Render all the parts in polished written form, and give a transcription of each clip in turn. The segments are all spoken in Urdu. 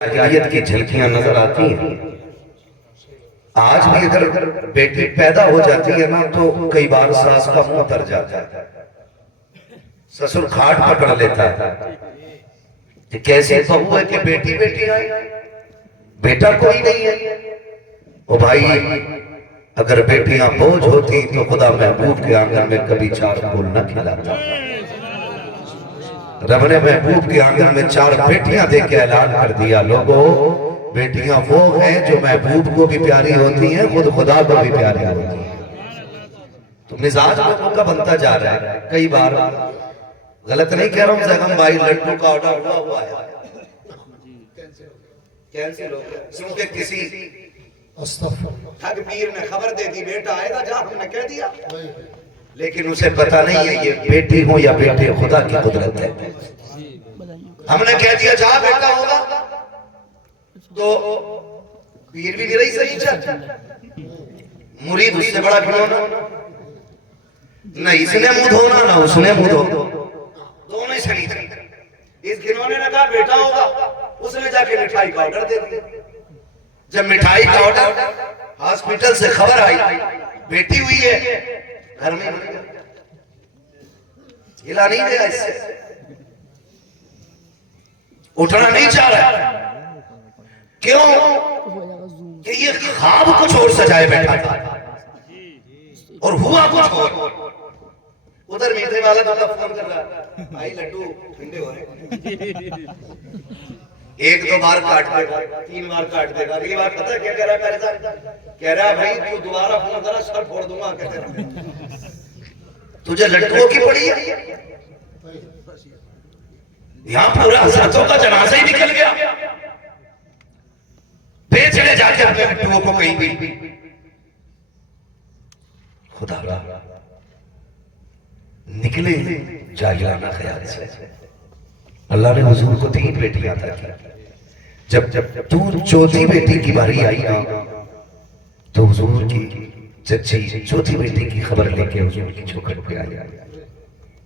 جاہلیت کی جھلکیاں نظر آتی ہیں۔ آج بھی اگر بیٹی پیدا ہو جاتی ہے نا تو کئی بار ساس کا منہ اتر جاتا ہے، سسر کھاٹ پکڑ لیتا ہے کہ کیسی بہو ہے کہ بیٹی بیٹی آئی، بیٹا کوئی نہیں ہے۔ او بھائی اگر بیٹیاں بوجھ ہوتی تو خدا محبوب کے آنگن میں کبھی چار پھول نہ کھلاتا۔ رب نے محبوب کے آنگن میں چار بیٹیاں دے کے اعلان کر دیا، لوگو بیٹیاں وہ ہیں جو محبوب کو بھی پیاری ہوتی ہیں، خود خدا کو بھی پیاری ہوتی ہیں۔ تو مزاج لوگوں کا بنتا جا رہا ہے۔ کئی بار غلط نہیں کہہ رہا ہوں زیغم بھائی، لڈو کا آرڈر ہوا ہے کینسل ہو گیا کیونکہ کسی تکبیر نے خبر دے دی بیٹا آئے گا، جا ہم نے کہہ دیا، لیکن اسے پتا نہیں ہے یہ بیٹی ہوں یا بیٹے خدا کی قدرت ہے۔ ہم نے کہہ دیا جا بیٹا ہوگا تو پیر بھی نہیں رہی صحیح چل، مرید اس سے بڑا کھلونا، نہ اس نے منہ دھونا نہ اس نے منہ دھونا، دونوں ہی صحیح تھے۔ اس گھنونے نے کہا بیٹا ہوگا، اس نے جا کے مٹھائی کا آرڈر دے دیا۔ جب مٹھائی کا آرڈر ہاسپٹل سے خبر آئی بیٹی ہوئی ہے، گھر میں ہلا نہیں دیا، اس سے اٹھنا نہیں چاہ رہا۔ کیوں کہ یہ خواب کچھ اور سجائے بیٹھا تھا اور ہوا کچھ اور۔ ادھر میٹھے والا جو فون کر رہا ہے، بھائی لڈو ٹھنڈے ہو رہے، ایک دو بار کاٹ دے گا، تین بار کاٹ دے گا، اگلی بار پتہ کیا کہہ رہا ہے میرے ساتھ؟ کہہ رہا ہے بھائی تو دوبارہ فون کرا سر پھوڑ دوں گا، کہتے رہا تجھے لڈووں کی پڑی ہے؟ یہاں پورا حضرتوں کا جنازہ ہی نکل گیا، بیچنے جا کے اپنے لڈووں کو کہیں بھی۔ خدا را نکلے جاہلانہ خیال سے، اللہ نے حضور کو 3 بیٹیاں عطا کی۔ جب چوتھی بیٹی کی باری آئی نا تو حضور کی چچی چوتھی بیٹی کی خبر لے کے حضور کی چوکھٹ پہ آئی۔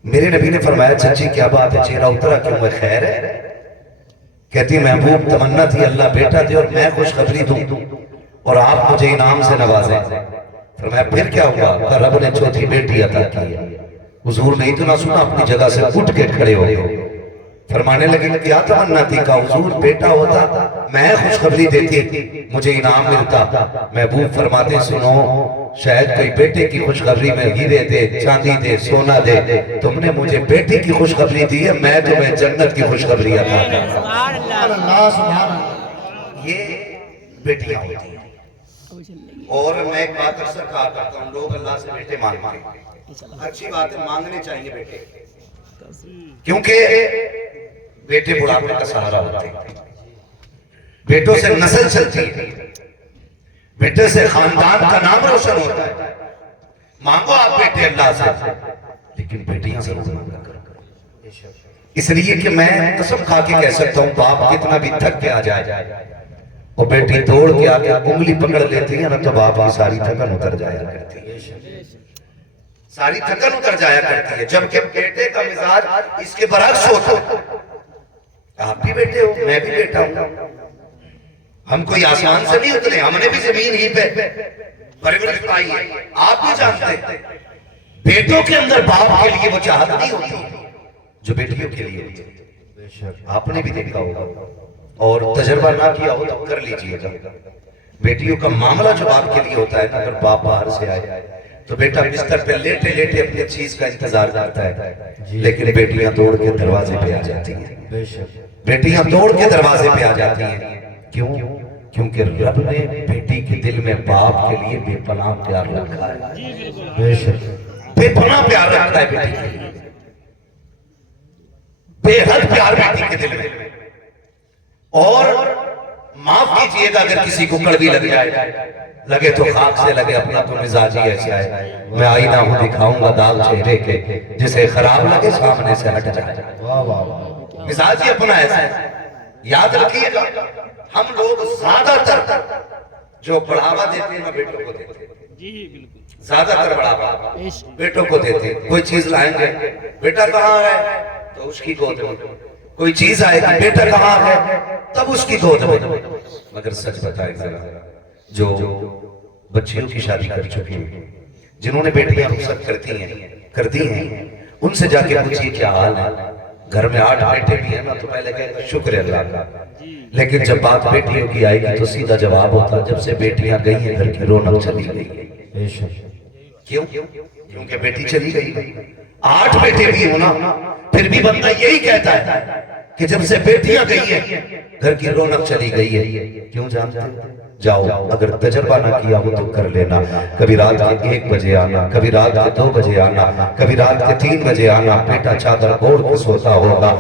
میرے نبی نے فرمایا چچی کیا بات ہے، چہرہ اترا کیوں ہے، خیر ہے؟ کہتی محبوب تمنا تھی اللہ بیٹا دے اور میں خوشخبری دوں اور آپ مجھے انعام سے نوازیں۔ فرمایا پھر کیا ہوا؟ رب نے چوتھی بیٹی عطا کی۔ حضور نے اتنا سنا اپنی جگہ سے اٹھ کے کھڑے ہو گئے، فرمانے لگے کیا تمنا تھی؟ کہا حضور بیٹا ہوتا میں خوشخبری دیتی مجھے انعام ملتا۔ محبوب فرماتے سنو شاید کوئی بیٹے کی خوشخبری میں ہیرے دے، چاندی دے، سونا دے، تم نے مجھے بیٹی کی خوشخبری دی ہے، میں تمہیں جنت کی خوشخبری عطا کرتا ہوں۔ یہ بیٹیاں ہوتی ہیں۔ اور میں ایک بات اکثر کہا کرتا ہوں، لوگ اللہ سے بیٹے مانگتے ہیں، اچھی بات ہے مانگنے چاہیے بیٹے، کیونکہ بیٹے بڑھاپے کا سہارا ہوتے ہیں، بیٹوں سے نسل چلتی ہے، بیٹے سے خاندان کا نام روشن ہوتا ہے۔ مانگو آپ بیٹے اللہ سے، لیکن بیٹیاں ضرور مانگا کرو، اس لیے کہ میں قسم کھا کے کہہ سکتا ہوں باپ کتنا بھی تھک کے آ جائے اور بیٹی توڑ کے آگے انگلی پکڑ لیتی ہے نا تو باپ کی ساری تھکن اتر جایا کرتی ہے، ساری تھکن اتر جایا کرتی ہے۔ جبکہ بیٹے کا مزاج اس کے برعکس ہوتا ہے۔ آپ بھی بیٹے ہو، میں بھی بیٹا ہوں، ہم کوئی آسمان سے نہیں اترے، ہم نے بھی زمین ہی پہ پرورش پائی ہے۔ آپ بھی جانتے ہیں بیٹوں کے اندر باپ کے لیے وہ چاہت نہیں ہوتی جو بیٹیوں کے لیے ہوتی ہے۔ آپ نے بھی دیکھا ہوگا اور تجربہ نہ کیا ہو تو کر لیجئے گا، بیٹیوں کا معاملہ جو باپ کے لیے ہوتا ہے نا، اگر باپ باہر سے آئے تو بیٹا بستر پہ لیٹے لیٹے اپنی چیز کا انتظار کرتا ہے، لیکن بیٹیاں دوڑ کے دروازے پہ آ جاتی ہیں، بیٹیاں دوڑ کے دروازے پہ آ جاتی ہیں۔ کیوں؟ کیونکہ رب نے بیٹی کے دل میں باپ کے لیے بے پناہ پیار رکھا ہے، بے پناہ پیار رکھا ہے بیٹی کے لیے، بے حد پیار بیٹی کے دل میں۔ اور معاف کیجئے گا اگر کسی کو کڑوی لگ جائے، لگے تو خاک سے لگے، اپنا تو مزاج ہی ایسا ہے، میں آئینہ ہوں دکھاؤں گا داغ چہرے کے، جسے خراب لگے سامنے سے ہٹ جائے، مزاج ہی اپنا ایسا ہے۔ یاد رکھیے گا ہم لوگ زیادہ تر جو بڑھاوا دیتے ہیں بیٹوں کو دیتے ہیں، زیادہ تر بڑھاوا بیٹوں کو دیتے ہیں۔ کوئی چیز لائیں گے، بیٹا کہاں ہے تو اس کی گود میں، کوئی چیز آئے گی بیٹا کہاں ہے تب اس کی گود میں. مگر سچ بتائیں ذرا جو بچیوں کی شادی کر چکی ہیں جنہوں نے بیٹیاں رخصت کر دی ہیں ان سے جا کے پوچھیے کیا حال ہے. گھر میں 8 بیٹے بھی ہیں نا تو پہلے کہے گا شکر ہے اللہ کا. لیکن جب بات بیٹیوں کی آئے گی تو سیدھا جواب ہوتا جب سے بیٹیاں گئی ہیں گھر کی رونق چلی گئی. کیوں؟ کیونکہ بیٹی چلی گئی. 8 بیٹے بھی ہونا پھر بھی بندہ یہی کہتا ہے کہ جب سے بیٹیاں گئی ہیں گھر کی رونق چلی گئی ہے. کیوں جانتے ہیں؟ جاؤ اگر تجربہ نہ کیا ہو تو کر لینا. کبھی رات کے 1 بجے آنا, کبھی رات کے 2 بجے آنا, کبھی رات کے 3 بجے آنا. بیٹا چادر اوڑھ کے سوتا ہوگا.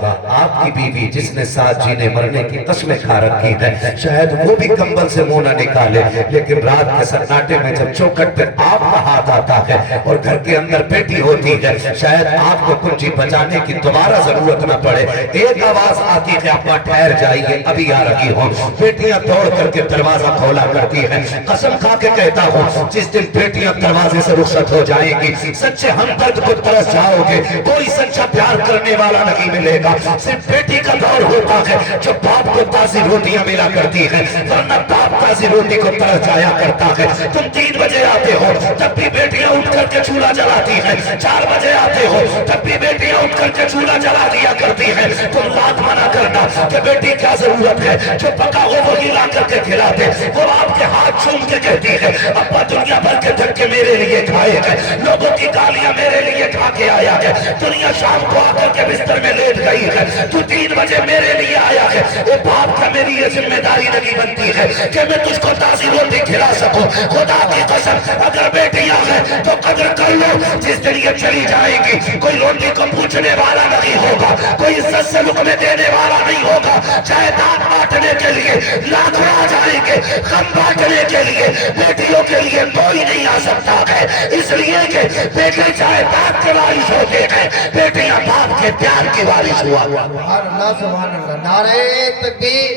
آپ کی بیوی جس نے ساتھ جینے مرنے کی قسمیں کھا رکھی ہے شاید وہ بھی کمبل سے منہ نہ نکالے, لیکن رات کے سناٹے میں جب چوکھٹ پہ آپ کا ہاتھ آتا ہے اور گھر کے اندر بیٹی ہوتی ہے شاید آپ کو کنجی بجانے کی دوبارہ ضرورت نہ پڑے. ایک آواز آتی ہے ابا ٹھہر جائیے ابھی آ رہی ہوں. بیٹیاں دوڑ کر کے دروازہ کھولا کرتی ہے. قسم کھا کے کہتا ہوں جس دن بیٹیاں دروازے سے رخصت ہو جائیں گی سچے ہمدرد کو ترس جاؤ گے. کوئی سچا پیار کرنے والا نہیں ملے گا. صرف بیٹی کا دور ہوتا ہے جو باپ کو تازی روٹیاں ملا کرتی ہے, ورنہ باپ تازی روٹی کو ترس جایا کرتا ہے. تم 3 بجے آتے ہو تب بھی بیٹیاں اٹھ کر کے چولہا جلاتی ہیں. 4 بجے آتے ہو تب بھی بیٹیاں اٹھ کر کے چولہا جلا دیا کرتی ہیں. تم بات منع کرنا کہ بیٹی کیا ضرورت ہے, جو پکا ہو وہی لا کر کے کھلاتے. وہ آپ کے ہاتھ چوم کے کہتی ہے ابا دنیا بھر کے دھکے میرے لیے کھائے ہیں, لوگوں کی گالیاں میرے لیے کھا کے آیا ہے. دنیا شام کو آ کر کے بستر میں لیٹ گئی ہے, تو 3 بجے میرے لیے آیا ہے. اے باپ کا میری یہ ذمہ داری نہیں بنتی ہے کہ میں تجھ کو تازی روٹی کھلا سکوں. خدا کی قسم اگر بیٹیاں ہیں تو قدر کر لو. جس دن یہ چلی جائے گی کوئی روٹی کو پوچھنے والا نہیں ہوگا, کوئی عزت سے لقمے دینے والا نہیں ہوگا. چاہے دان بانٹنے کے لیے لاکھ آ جائیں گے, غم بانٹنے کے لیے بیٹیوں کے لیے کوئی نہیں آ سکتا ہے. اس لیے کہ بیٹے چاہے باپ کے وارث ہوتے ہیں, بیٹیاں باپ کے پیار کی وارث ہوا. سبحان اللہ سبحان اللہ. نعرہ تکبیر,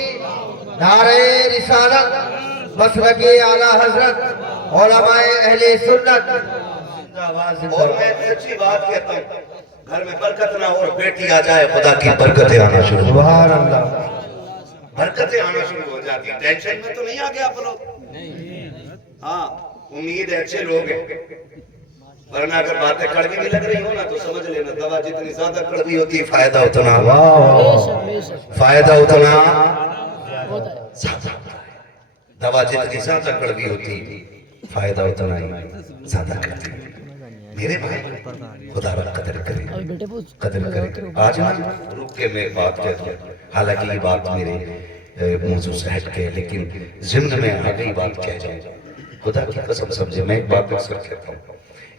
نعرہ رسالت, مسلک اعلیٰ حضرت علماء اہل سنت. اور میں سچی بات کہتا ہوں گھر میں برکت نہ ہو اور بیٹی آ جائے خدا کی برکتیں آنا شروع. سبحان اللہ. برکتیں آنا شروع ہو جاتی ہیں. ٹینشن میں تو نہیں آ گیا آپ لوگ؟ ہاں امید ہے اچھے لوگ ہیں, ورنہ اگر باتیں کڑوی بھی لگ رہی ہو نا تو سمجھ لینا دوا جتنی زیادہ کڑوی ہوتی ہے فائدہ اتنا زیادہ. دوا جتنی زیادہ کڑوی ہوتی ہے فائدہ اتنا ہی زیادہ کرتی ہے. میرے بھائی خدا رب قدر کرے, قدر کرے. آج نا رک کے میں بات کہتا ہوں, حالانکہ یہ بات میرے موضوع سے ہٹ کے لیکن ضمن میں آ گئی بات کہہ جاؤں. خدا کی قسم سمجھے میں ایک بات اکثر کہتا ہوں,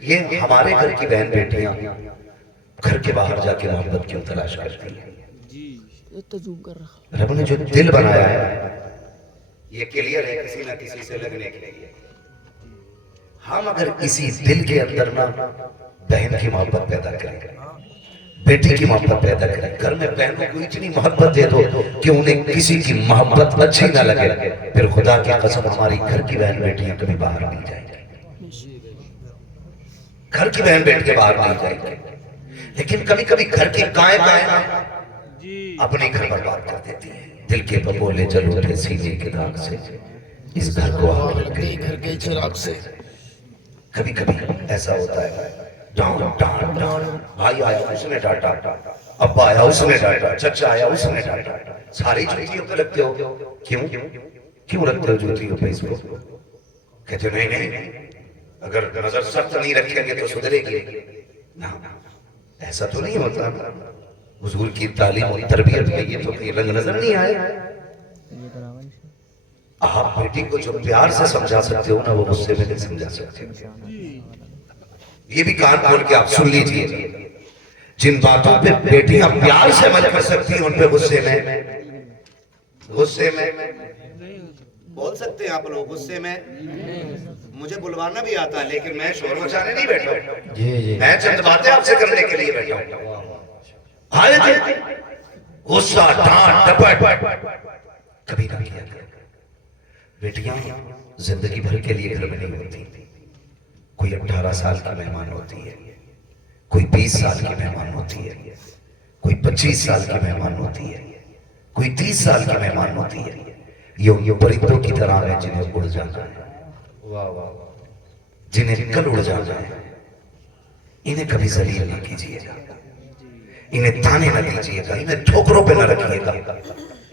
یہ ہمارے گھر کی بہن بیٹیاں گھر کے باہر جا کے محبت کیوں تلاش کرتی ہیں؟ رب نے جو دل بنایا ہے یہ کلیئر ہے کسی نہ کسی سے لگنے کے لیے. ہم اگر اسی دل کے اندر نہ بہن کی محبت پیدا کریں, بیٹی کی محبت پیدا کریں, گھر میں بہنوں کو اتنی محبت دے دو کہ انہیں کسی کی محبت اچھی نہ لگے, پھر خدا کی قسم ہماری گھر کی بہن بیٹیاں کبھی باہر نہیں جائیں گی. گھر کی بہن بیٹھ کے باہر نہیں جائیں گی. لیکن کبھی کبھی گھر کی گائیں اپنے گھر پر بات کر دیتی ہیں. دل کے ببولے جل اٹھے سینے کے داغ سے, اس گھر کو آگ لگ گئی گھر کے چراغ سے. کبھی کبھی ایسا ہوتا ہے بھائی آیا اس نے ڈانٹا, ابا آیا اس نے ڈانٹا, چچا آیا اس نے ڈانٹا. ساری جوتیوں پہ رکھتے ہو, کیوں رکھتے ہو جوتیوں پہ اس کو؟ کہتے نہیں اگر نظر سخت نہیں رکھیں گے تو سدھرے گی. ایسا تو نہیں ہوتا. حضور کی تعلیم اور تربیت میں یہ تو رنگ نظر نہیں آئے. آپ بیٹی کو جو پیار سے سمجھا سکتے ہو نا وہ غصے میں نہیں سمجھا سکتے. یہ بھی کان کھول کے آپ سن لیجئے, جن باتوں پہ بیٹیاں پیار سے عمل کر سکتی ہیں ان پہ غصے میں بول سکتے ہیں آپ لوگ. غصے میں مجھے بلوانا بھی آتا ہے لیکن میں شور مچانے نہیں بیٹھا ہوں, میں چند باتیں آپ سے کرنے کے لیے بیٹھا ہوں. آئے تھے غصہ ڈانٹ ڈپٹ کبھی نہ کیا. بیٹیاں زندگی بھر کے لیے گھر میں نہیں ہوتی. کوئی 18 سال کی مہمان ہوتی ہے, کوئی 20 سال کی مہمان ہوتی ہے, کوئی 25 سال کی مہمان ہوتی ہے، کوئی 30 سال کی مہمان ہوتی ہے، یہ پرندوں کی طرح ہے جنہیں اڑ جانا ہے، واہ واہ جنہیں کل اڑ جانا ہے، انہیں کبھی ذلیل نہ کیجیے گا، انہیں تانے نہ دیجیے گا، انہیں ٹھوکروں پہ نہ رکھیے گا،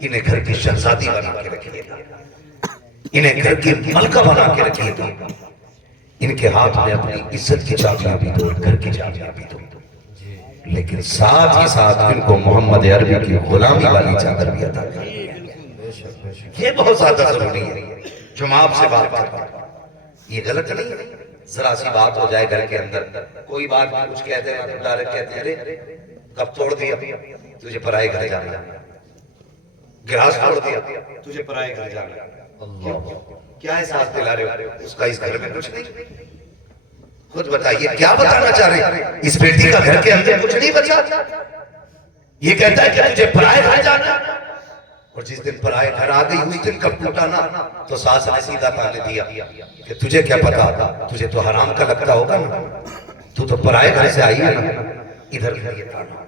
انہیں گھر کی شہزادی بنا کے رکھیے گا، انہیں گھر کی ملکہ بنا کے رکھیے گا، ان کے ہاتھ میں اپنی عزت کی چابیاں بھی دو، گھر کی چابیاں بھی دو، لیکن ساتھ ہی ساتھ ان کو محمد عربی کی غلامی والی چادر بھی عطا کرنی ہے۔ یہ بہت زیادہ ضروری ہے جو میں آپ سے بات کرتا ہوں، یہ غلط نہیں ہے، ذرا سی بات ہو جائے گھر کے اندر، کوئی بات بھی کچھ کہتے ہیں تو ڈائریکٹ کہتے ہیں ارے کب توڑ دیا تجھے پرائے گھر جانا، گلاس توڑ دیا تجھے پرائے گھر جانا، کیا احساس دلا رہے ہو اس کا اس گھر میں کچھ نہیں؟ خود بتائیے کیا بتانا چاہ رہے ہیں؟ اس بیٹی کا گھر کے اندر کچھ نہیں بچا، یہ کہتا ہے کہ تجھے پرائے گھر جانا، اور جس دن پرائے گھر آ گئی اس دن کب ٹوٹا نا تو ساس نے سیدھا تانے دیا کہ تجھے کیا پتا، تجھے تو حرام کا لگتا ہوگا نا، تو پرائے گھر سے آئی ہے نا، ادھر یہ تانا۔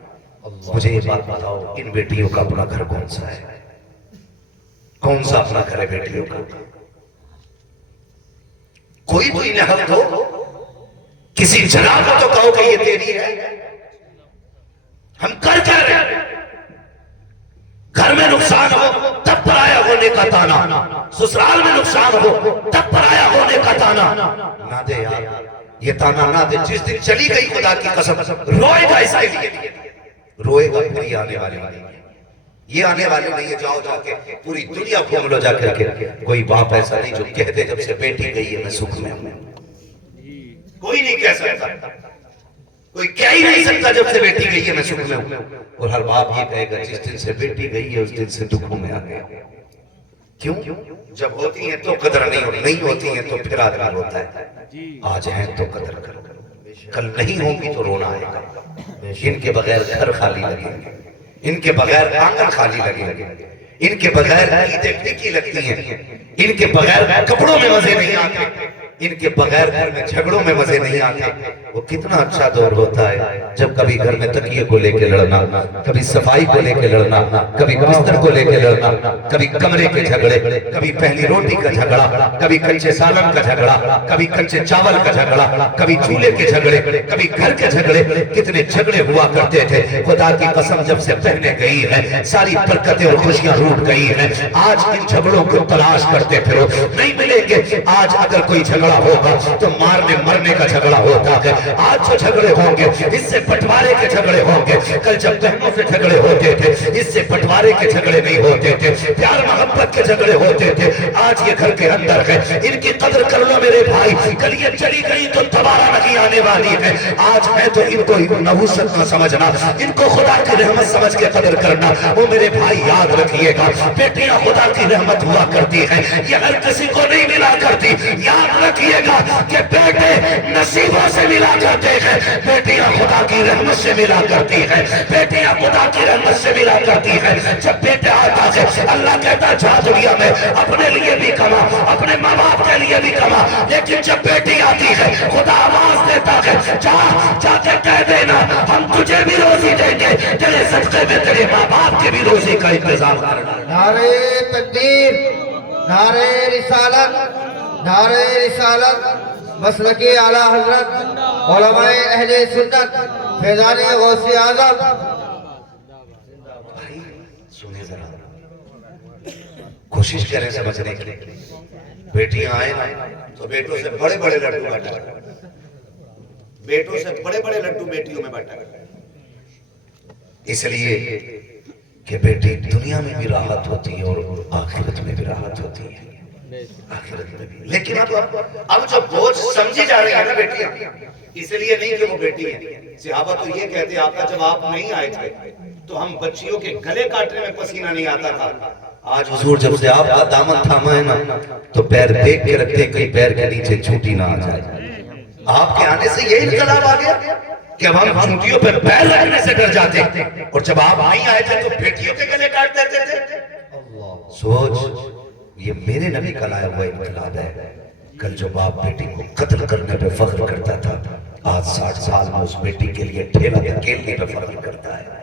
مجھے یہ بات بتاؤ ان بیٹیوں کا اپنا گھر کون سا ہے؟ کون سا اپنا گھر ہے بیٹیوں کا؟ کوئی تو انہیں حق دو، کسی جناب کو تو کہو کہ یہ تیری ہے، ہم کر کیا رہے ہیں؟ گھر میں نقصان ہو تب پرایا ہونے کا تانا، سسرال میں نقصان ہو تب پرایا ہونے کا تانا نہ دے یار، یہ تانا نہ دے۔ جس دن چلی گئی خدا کی قسم روئے گا اس کے لیے، روئے گا، پوری آنے والی نہیں ہے، یہ آنے والی نہیں ہے، جاؤ جا کے پوری دنیا گھوم لو جا کر کے، کوئی باپ ایسا نہیں جو کہہ دے جب سے بیٹی گئی ہے میں سکھ میں ہوں، کوئی نہیں کہہ سکتا، کوئی کہہ ہی نہیں سکتا جب سے بیٹی گئی ہے میں سکھ میں ہوں، اور ہر باپ یہ کہے گا جس دن سے بیٹی گئی ہے اس دن سے دکھوں میں آ گیا۔ کیوں؟ جب ہوتی ہیں تو قدر نہیں ہوتی ہیں تو پھر آدمی ہوتا ہے، آج ہیں تو قدر کرو، کل نہیں ہوگی تو رونا آئے گا، ان کے بغیر گھر خالی لگیں گے، ان کے بغیر آنگن خالی لگیں گے، ان کے بغیر عیدیں پھیکی لگتی ہیں، ان کے بغیر کپڑوں میں مزے نہیں آتے، ان کے بغیر گھر میں جھگڑوں میں مزے نہیں آتے۔ وہ کتنا اچھا دور ہوتا ہے جب کبھی گھر میں تکیے کو لے کے لڑنا، کبھی صفائی کو لے کے لڑنا، کبھی بستر کو لے کے لڑنا، کبھی کمرے کے جھگڑے، کبھی پہلی روٹی کا جھگڑا، کبھی کچے سالن کا جھگڑا، کبھی کچے چاول کا جھگڑا، کبھی چولہے کے جھگڑے، کبھی گھر کے جھگڑے، کتنے جھگڑے ہوا کرتے تھے۔ خدا کی قسم جب سے پہنے گئی ہے ساری برکتیں اور خوشیاں روٹ گئی ہیں، آج ان جھگڑوں کو تلاش کرتے پھرو، نہیں ملیں گے۔ آج اگر کوئی جھگڑا ہوگا تو مارنے مرنے کا جھگڑا ہوتا ہے، آج جو جھگڑے ہوں گے اس سے بٹوارے کے جھگڑے ہوں گے، کل جب بہنوں سے جھگڑے ہوتے تھے اس سے بٹوارے کے جھگڑے نہیں ہوتے تھے، پیار محبت کے جھگڑے ہوتے تھے، آج یہ گھر کے اندر ہے۔ ان کی قدر کر لو میرے بھائی، کل یہ چلی گئی تو دوبارہ نہیں آنے والی ہے، آج ہے تو ان کو نحوست نہ سمجھنا، ان کو خدا کی رحمت سمجھ کے قدر کرنا۔ وہ میرے بھائی یاد رکھیے گا بیٹیاں خدا کی رحمت ہوا کرتی ہیں، یہ ہر کسی کو نہیں ملا کرتی، یاد رکھیے گا کہ بیٹے نصیبوں سے ملا کرتے ہیں، بیٹیاں خدا کی رحمت سے ملا کرتی ہیں، بیٹیاں خدا کی رحمت سے ملا کرتی ہیں۔ جب بیٹے آتا ہے اللہ کہتا ہے جا دنیا میں اپنے لیے بھی کما، اپنے ماں باپ کے لیے بھی کما، لیکن جب بیٹی آتی ہے خدا آواز دیتا ہے جا کے کہہ دینا ہم تجھے بھی روزی دیں گے، تیرے صدقے میں تیرے ماں باپ کے بھی روزی کا انتظام کرنا۔ نعرہ تکبیر، نعرہ رسالت، نعرہ رسالت، مسلکی اعلیٰ حضرت علماء اہل سنت فیضان غوث اعظم۔ بھائی سنیں ذرا، کوشش کریں سمجھنے کی، بیٹیاں آئیں تو بیٹوں سے بڑے بڑے لڈو بانٹا، بیٹوں سے بڑے بڑے لڈو بیٹیوں میں بانٹا، اس لیے کہ بیٹی دنیا میں بھی راحت ہوتی ہے اور آخرت میں بھی راحت ہوتی ہے، آخرت میں بھی۔ لیکن اب جو بوجھ سمجھی جا رہی ہے نا بیٹیاں، اس لیے نہیں کہ وہ بیٹی ہیں، صحابہ تو یہ کہتے آقا جب آپ نہیں آئے تھے تو ہم بچیوں کے گلے کاٹنے میں پسینہ نہیں آتا تھا، آج حضور جب سے آپ کا دامن تھاما ہے نا تو پیر دیکھ کے رکھتے کہیں پیر کے نیچے چونٹی نہ آ جائے۔ آپ کے آنے سے یہ انقلاب آ گیا کہ اب ہم چونٹیوں پہ پیر رکھنے سے ڈر جاتے، اور جب آپ نہیں آئے تھے تو بیٹیوں کے گلے کاٹ دیتے تھے۔ سوچ، یہ میرے نبی کا لایا ہوا انقلاب ہے۔ کل جو باپ بیٹی کو قتل کرنے پہ فخر کرتا تھا، آج 60 سال میں اس بیٹی کے لیے ٹھیلا دھکیلنے پہ فخر کرتا ہے۔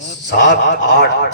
7, 8,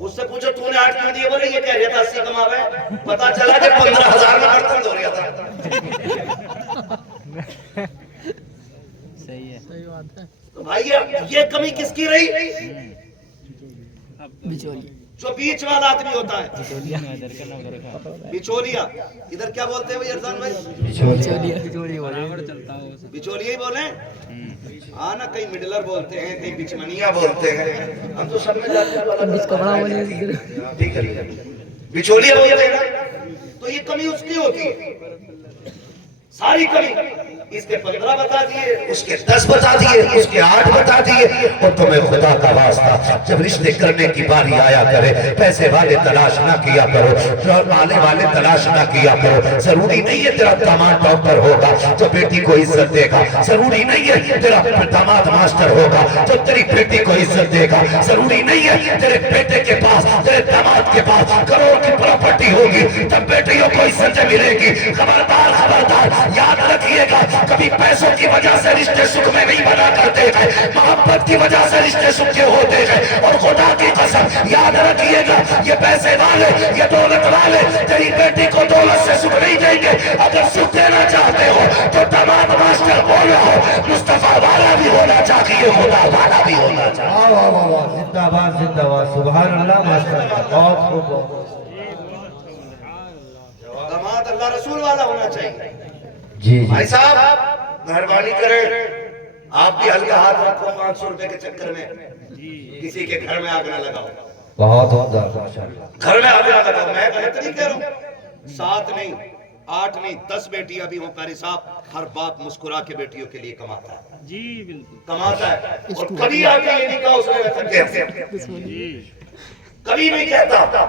اس سے پوچھو تو نے 8 کیوں دیے؟ بولے یہ کہہ رہا تھا 80 کما رہے ہیں. پتا چلا کہ 15,000 میں برتن دھو رہا تھا. صحیح بات ہے. تو بھائی یہ کمی کس کی رہی؟ بچولی جو بیچ والا آدمی ہوتا ہے. بچولیا. ادھر کیا بولتے ہیں بھائی ارزان بھائی؟ بچولیا ہی بولیں. ہاں نا, کئی مڈلر بولتے ہیں, کئی بچمنیا بولتے ہیں. ہم تو سب میں بچولیا بولتے ہیں نا. تو یہ کمی اس کی ہوتی ہے, ساری کمی. اس کے 15 بتا دیے, اس کے 10 بتا دیے, اس کے 8 بتا دیے. اور تمہیں خدا کا واسطہ جب رشتے کرنے کی باری آیا کرے, پیسے والے تلاش نہ کیا کرو, آنے والے تلاش نہ کیا کرو. ضروری نہیں ہے تیرا داماد ڈاکٹر ہوگا تو بیٹی کو عزت دے گا. ضروری نہیں ہے تیرا داماد ماسٹر ہوگا تو تیری بیٹی کو عزت دے گا. ضروری نہیں ہے تیرے بیٹے کے پاس, تیرے داماد کے پاس کروڑ کی پراپرٹی ہوگی تب بیٹیوں کو عزت ملے گی. خبردار خبردار, یاد رکھیے گا, کبھی پیسوں کی وجہ سے رشتے سکھ میں نہیں بنا کرتے گئے, محبت کی وجہ سے رشتے سکھ کے ہوتے گئے. اور خدا کی قسم یاد رکھیے گا, یہ پیسے والے, یہ دولت والے تیری بیٹی کو دولت سے سکھ نہیں دیں گے. اگر سکھ دینا چاہتے ہو تو داماد ماسٹر بولا ہو, مصطفیٰ والا بھی ہونا چاہیے, خدا والا بھی ہونا چاہیے. واہ واہ واہ واہ, زندہ باد زندہ باد, سبحان اللہ, ماشاء اللہ, بہت خوب. داماد اللہ رسول والا ہونا چاہیے. جی بھائی صاحب مہربانی کریں, آپ بھی ہلکا ہاتھ رکھو. 500 روپے کے چکر میں کسی کے گھر میں آگ نہ لگاؤ. بہت عمدہ, ماشاء اللہ. گھر میں آگ نہ لگاؤ. میں غلط نہیں کہہ رہا ہوں. 7 نہیں, 8 نہیں, 10 بیٹیاں بھی ہوں قاری صاحب, ہر باپ مسکرا کے بیٹیوں کے لیے کماتا ہے. جی بالکل کماتا ہے. اور کبھی آگے یہ نہیں کہا اس نے میں تھک گیا, کبھی نہیں کہتا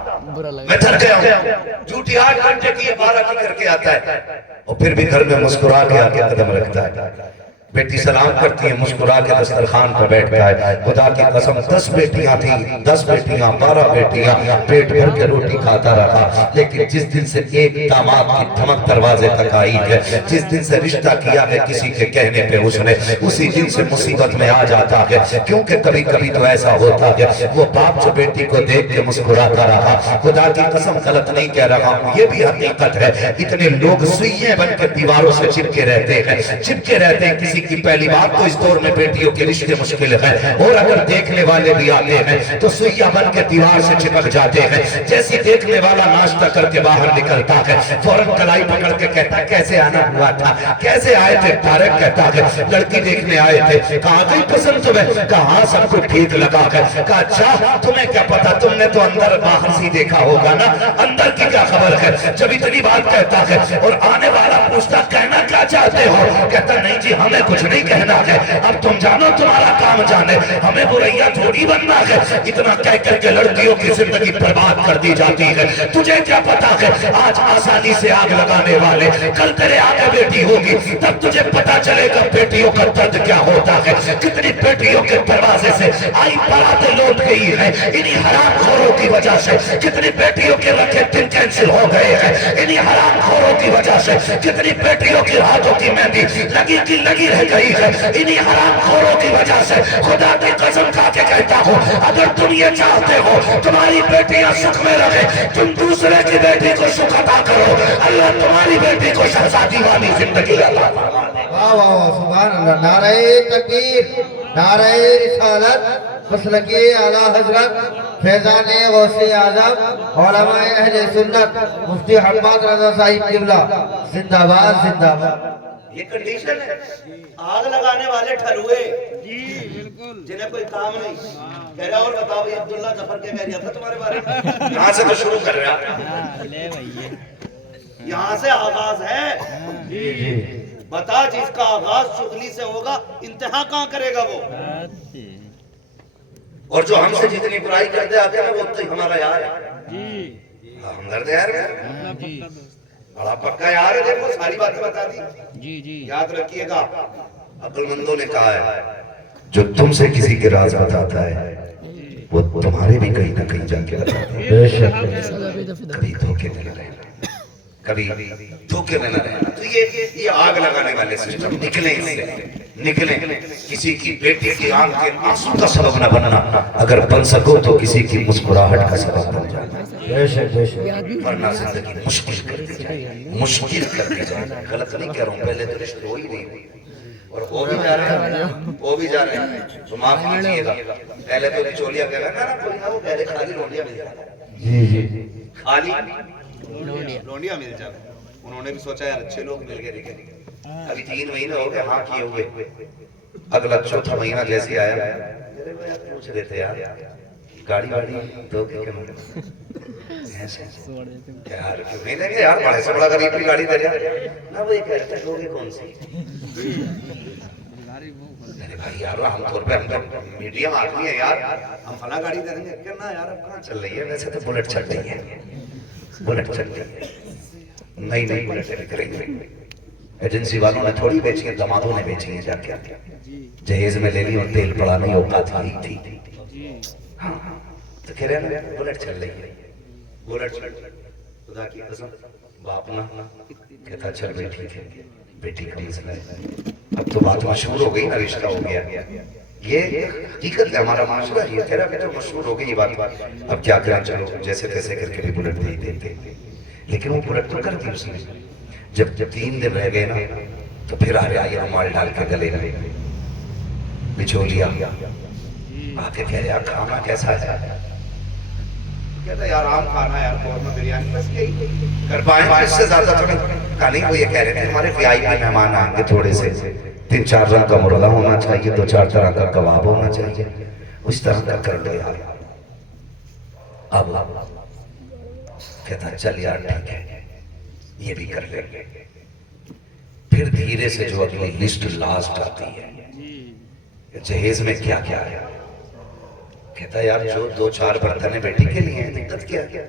میں تھک گیا ہوں. جھوٹی 8 گھنٹے کی 12 کی کر کے آتا ہے اور پھر بھی گھر میں مسکرا کے آگے قدم رکھتا ہے. بیٹی سلام کرتی ہے, مسکرا کے دسترخوان پر بیٹھتا ہے. خدا کی قسم 10 بیٹیاں تھیں, 10 بیٹیاں, 12 بیٹیاں, پیٹ بھر کے روٹی کھاتا رہا. لیکن جس دن سے ایک داماد کی دھمک دروازے تک آئی ہے, جس دن سے رشتہ کیا ہے کسی کے کہنے پہ اس نے, اسی دن سے مصیبت میں آ جاتا ہے. کیونکہ کبھی کبھی تو ایسا ہوتا ہے, وہ باپ جو بیٹی کو دیکھ کے مسکراتا رہا. خدا کی قسم غلط نہیں کہہ رہا ہوں, یہ بھی حقیقت ہے. اتنے لوگ سوئیاں بن کے دیواروں سے چپکے رہتے ہیں, چپکے رہتے ہیں. کسی کی پہلی بات تو اس دور میں بیٹیوں کے رشتے مشکل ہیں, اور اگر دیکھنے والے بھی آتے ہیں تو سوئیاں بن کے دیوار سے چپک جاتے ہیں. جیسی دیکھنے والا ناشتہ کر کے باہر نکلتا ہے, فوراً کلائی پکڑ کے کہتا ہے کیسے آنا ہوا تھا, کیسے آئے تھے؟ طارق کہتا ہے لڑکی دیکھنے آئے تھے. کہاں گئی پسند تمہیں؟ کہاں سب کچھ ٹھیک لگا ہے. کہا اچھا تمہیں کیا پتا, تم نے تو اندر باہر سی دیکھا ہوگا نا, اندر کی کیا خبر ہے؟ جب اتنی بات کہتا ہے اور آنے والا پوچھتا کہنا کیا چاہتے ہو, کہتا نہیں جی ہمیں کچھ نہیں کہنا ہے, اب تم جانو تمہارا کام جانے, ہمیں بریا تھوڑی بننا ہے. اتنا کہہ کر کے لڑکیوں کی زندگی برباد کر دی جاتی ہے. تجھے کیا پتا ہے آج آسانی سے آگ لگانے والے کل تیرے آگے بیٹی ہوگی, تب تجھے پتا چلے گا بیٹیوں کا درد کیا ہوتا ہے. کتنی بیٹیوں کے دروازے سے آئی باراتیں لوٹ گئی ہیں انہی حرام خوروں کی وجہ سے. کتنی بیٹیوں کے رکھے دن کینسل ہو گئے ہیں انہی حرام خوروں کی وجہ سے. کتنی بیٹیوں کی ہاتھوں کی مہندی لگی کی لگی رہ گئی ہے انہی حرام خوروں کی وجہ سے. خدا کی قسم کھا کے کہتا ہوں, اگر تم یہ چاہتے ہو تمہاری بیٹیاں سکھ میں رہے, تم دوسرے کی بیٹی کو سکھ عطا کرو, اللہ تمہاری بیٹی کو شہزادی والی زندگی عطا فرمائے. واہ واہ واہ, سبحان اللہ. نعرہ تکبیر, نعرہ رسالت, مسلکی اعلیٰ حضرت فیضان غوث اعظم علماء اہل سنت مفتی حماد رضا صاحب قبلہ, زندہ باد زندہ باد. یہ کنڈیشن ہے. آگ لگانے والے ٹھروے جنہیں کوئی کام نہیں. کہہ رہا اور بتاؤ یہ عبداللہ ظفر کے کہہ رہا تھا تمہارے بارے میں, یہاں سے تو شروع کر رہا, یہاں سے آغاز ہے. بتا جس کا آغاز چغلی سے ہوگا انتہا کہاں کرے گا وہ. اور جو ہم سے جتنی برائی کرتے آتے ہیں وہ تو ہمارا یار ہے. ہم کرتے یار بڑا پکا یار ہے. دیکھو ساری باتیں بتا دی. یاد رکھیے گا, عقل مندوں نے کہا ہے جو تم سے کسی کے راز بتاتا ہے وہ تمہارے بھی کہیں نہ کہیں جا کے بتاتا ہے. کبھی دھوکے میں نہ رہنا. کبھی دھوکے میں نہ رہنا. تو یہ آگ لگانے والے سسٹم نکلیں اس سے, نکلیں. کسی کی بیٹی کی آنکھ کے آنسو کا سبب نہ بننا, اگر بن سکو تو کسی کی مسکراہٹ کا سبب بن جانا, بے شک بے شک. ورنہ زندگی مشکل کر دی جائے, مشکل کر دی جائے. غلط نہیں کہہ رہا ہوں, پہلے تو رشتے ہو ہی نہیں ہوئی اور وہ بھی جا رہے ہیں, وہ بھی جا رہے ہیں, تو معاف کیجیے گا. پہلے تو چولیا کہہ رہا نا کوئی نہ, وہ پہلے خالی لونڈیا مل جاتا, جی جی خالی لونڈیا مل جاتا. انہوں نے بھی سوچا یار اچھے لوگ مل گئے, دیکھیں ابھی 3 مہینے ہو گئے ہاں کیے ہوئے, اگلا چوتھا مہینہ جیسے آیا پوچھ رہے تھے یار گاڑی واڑی دو کہ یار نہیں دیں گے یار, بڑے سے بڑا غریب کی گاڑی دے رہے نا, وہ یہ کہتے ہیں لوگ کون سی. ارے بھائی یار عام طور پہ ہم میڈیم آدمی ہیں یار, ہم فلاں گاڑی دے دیں گے. کہنا یار اب کہاں چل رہی ہے, ویسے تو بلٹ چل رہی ہے, بلٹ چل رہی ہے. نئی نئی بلٹیں بک رہی ہیں, ایجنسی والوں نے تھوڑی بیچی ہیں, دمادوں نے بیچی ہیں جا کے, جہیز میں لے لی اور تیل پڑا نہیں اوقات ہی تھی. ہاں تو کہہ رہے ہیں بلٹ چل رہی ہے, بلٹ چل رہی ہے. خدا کی قسم باپ نہ کہتا چل بھائی ٹھیک ہے, بیٹی کا مسئلہ ہے. اب تو بات مشہور ہو گئی نا, رشتہ ہو گیا. یہ حقیقت ہے, ہمارا معاشرہ یہ کہہ رہا کہ تو مشہور ہو گئی یہ بات. اب کیا کریں, چلو جیسے تیسے کر کے بھی بلٹ دے دیتے. لیکن وہ بلٹ تو کر دی اس نے. جب 3 دن رہ گئے نا تو پھر آ رہا یہ رومال ڈال کے گلے میں بچولیا آ کے کہہ رہا کھانا کیسا ہے. کہتا یار عام کھانا یار, قورمہ بریانی بس یہی کر پائیں, اس سے زیادہ تو نہیں. کہا نہیں, وہ یہ کہہ رہے تھے ہمارے VIP مہمان آئیں گے, تھوڑے سے 3-4 رنگ کا مرغا ہونا چاہیے, 2-4 طرح کا کباب ہونا چاہیے, اس طرح کا کر دو یار. اب کہتا چل یار ٹھیک ہے یہ بھی کر لیں گے. پھر دھیرے سے جو اگلی لسٹ لاسٹ آتی ہے جہیز میں کیا کیا ہے, کہتا یار جو 2-4 برتن بیٹی کے لیے ہیں, دقت کیا ہے.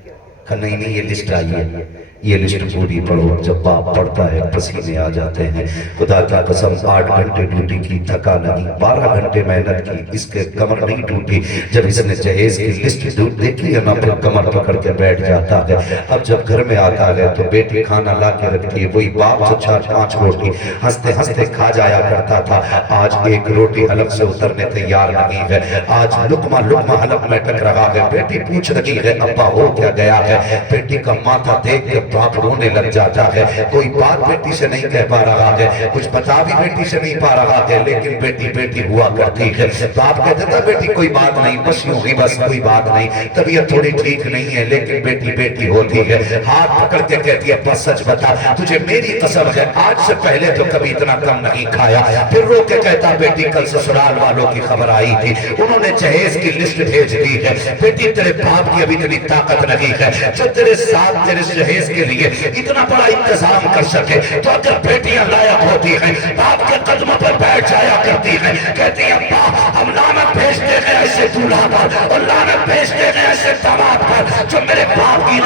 کہا نہیں یہ لسٹ آئی ہے, یہ لسٹ پوری پڑھو. جب باپ پڑھتا ہے پسینے آ جاتے ہیں. خدا کی قسم 8 گھنٹے ڈیوٹی کی, تھکا نہیں. 12 گھنٹے محنت کی, اس کے کمر نہیں ٹوٹی. جب اس نے جہیز کی لسٹ دیکھی ہے نا, پھر کمر پکڑ کے بیٹھ جاتا ہے. اب جب گھر میں آتا ہے تو بیٹی کھانا لا کے رکھتی ہے, وہی باپ جو 4-5 روٹی ہنستے ہنستے کھا جایا کرتا تھا, آج 1 روٹی حلق سے اترنے تیار نہیں ہے. آج لقمہ حلق میں ٹک رہا ہے. بیٹی پوچھ رہی ہے ابا ہو کیا گیا ہے. بیٹی کا ماتھا دیکھ کے باپ رونے لگ جاتا ہے. کوئی بات بیٹی سے نہیں کہہ پا رہا ہے, کچھ بتا بھی بیٹی سے نہیں پا رہا ہے, لیکن بیٹی ہوا کرتی ہے. باپ کہتا تھا بیٹی کوئی بات نہیں, بس یوں ہی بس کوئی بات نہیں, طبیعت تھوڑی ٹھیک نہیں ہے, لیکن بیٹی ہوتی ہے. ہاتھ پکڑ کے کہتی ہے ابا سچ بتا, تجھے میری قسم ہے آج سے پہلے تو کبھی اتنا کم نہیں کھایا. پھر رو کے کہتا بیٹی کل سسرال والوں کی خبر آئی تھی, انہوں نے جہیز کی لسٹ بھیج دی ہے. بیٹی تیرے باپ کی ابھی اتنی طاقت نہیں ہے جو تیرے ساتھ تیرے جہیز کے لیے اتنا بڑا انتظام کر سکے. تو اگر بیٹیاں لائق ہوتی ہیں باپ کے قدموں پر بیٹھ جایا کرتی ہیں, کہتی ہیں ابا ہم لعنت بھیجتے ہیں ایسے دولہا پر, اور لعنت بھیجتے ہیں ایسے داماد پر جو میرے باپ کی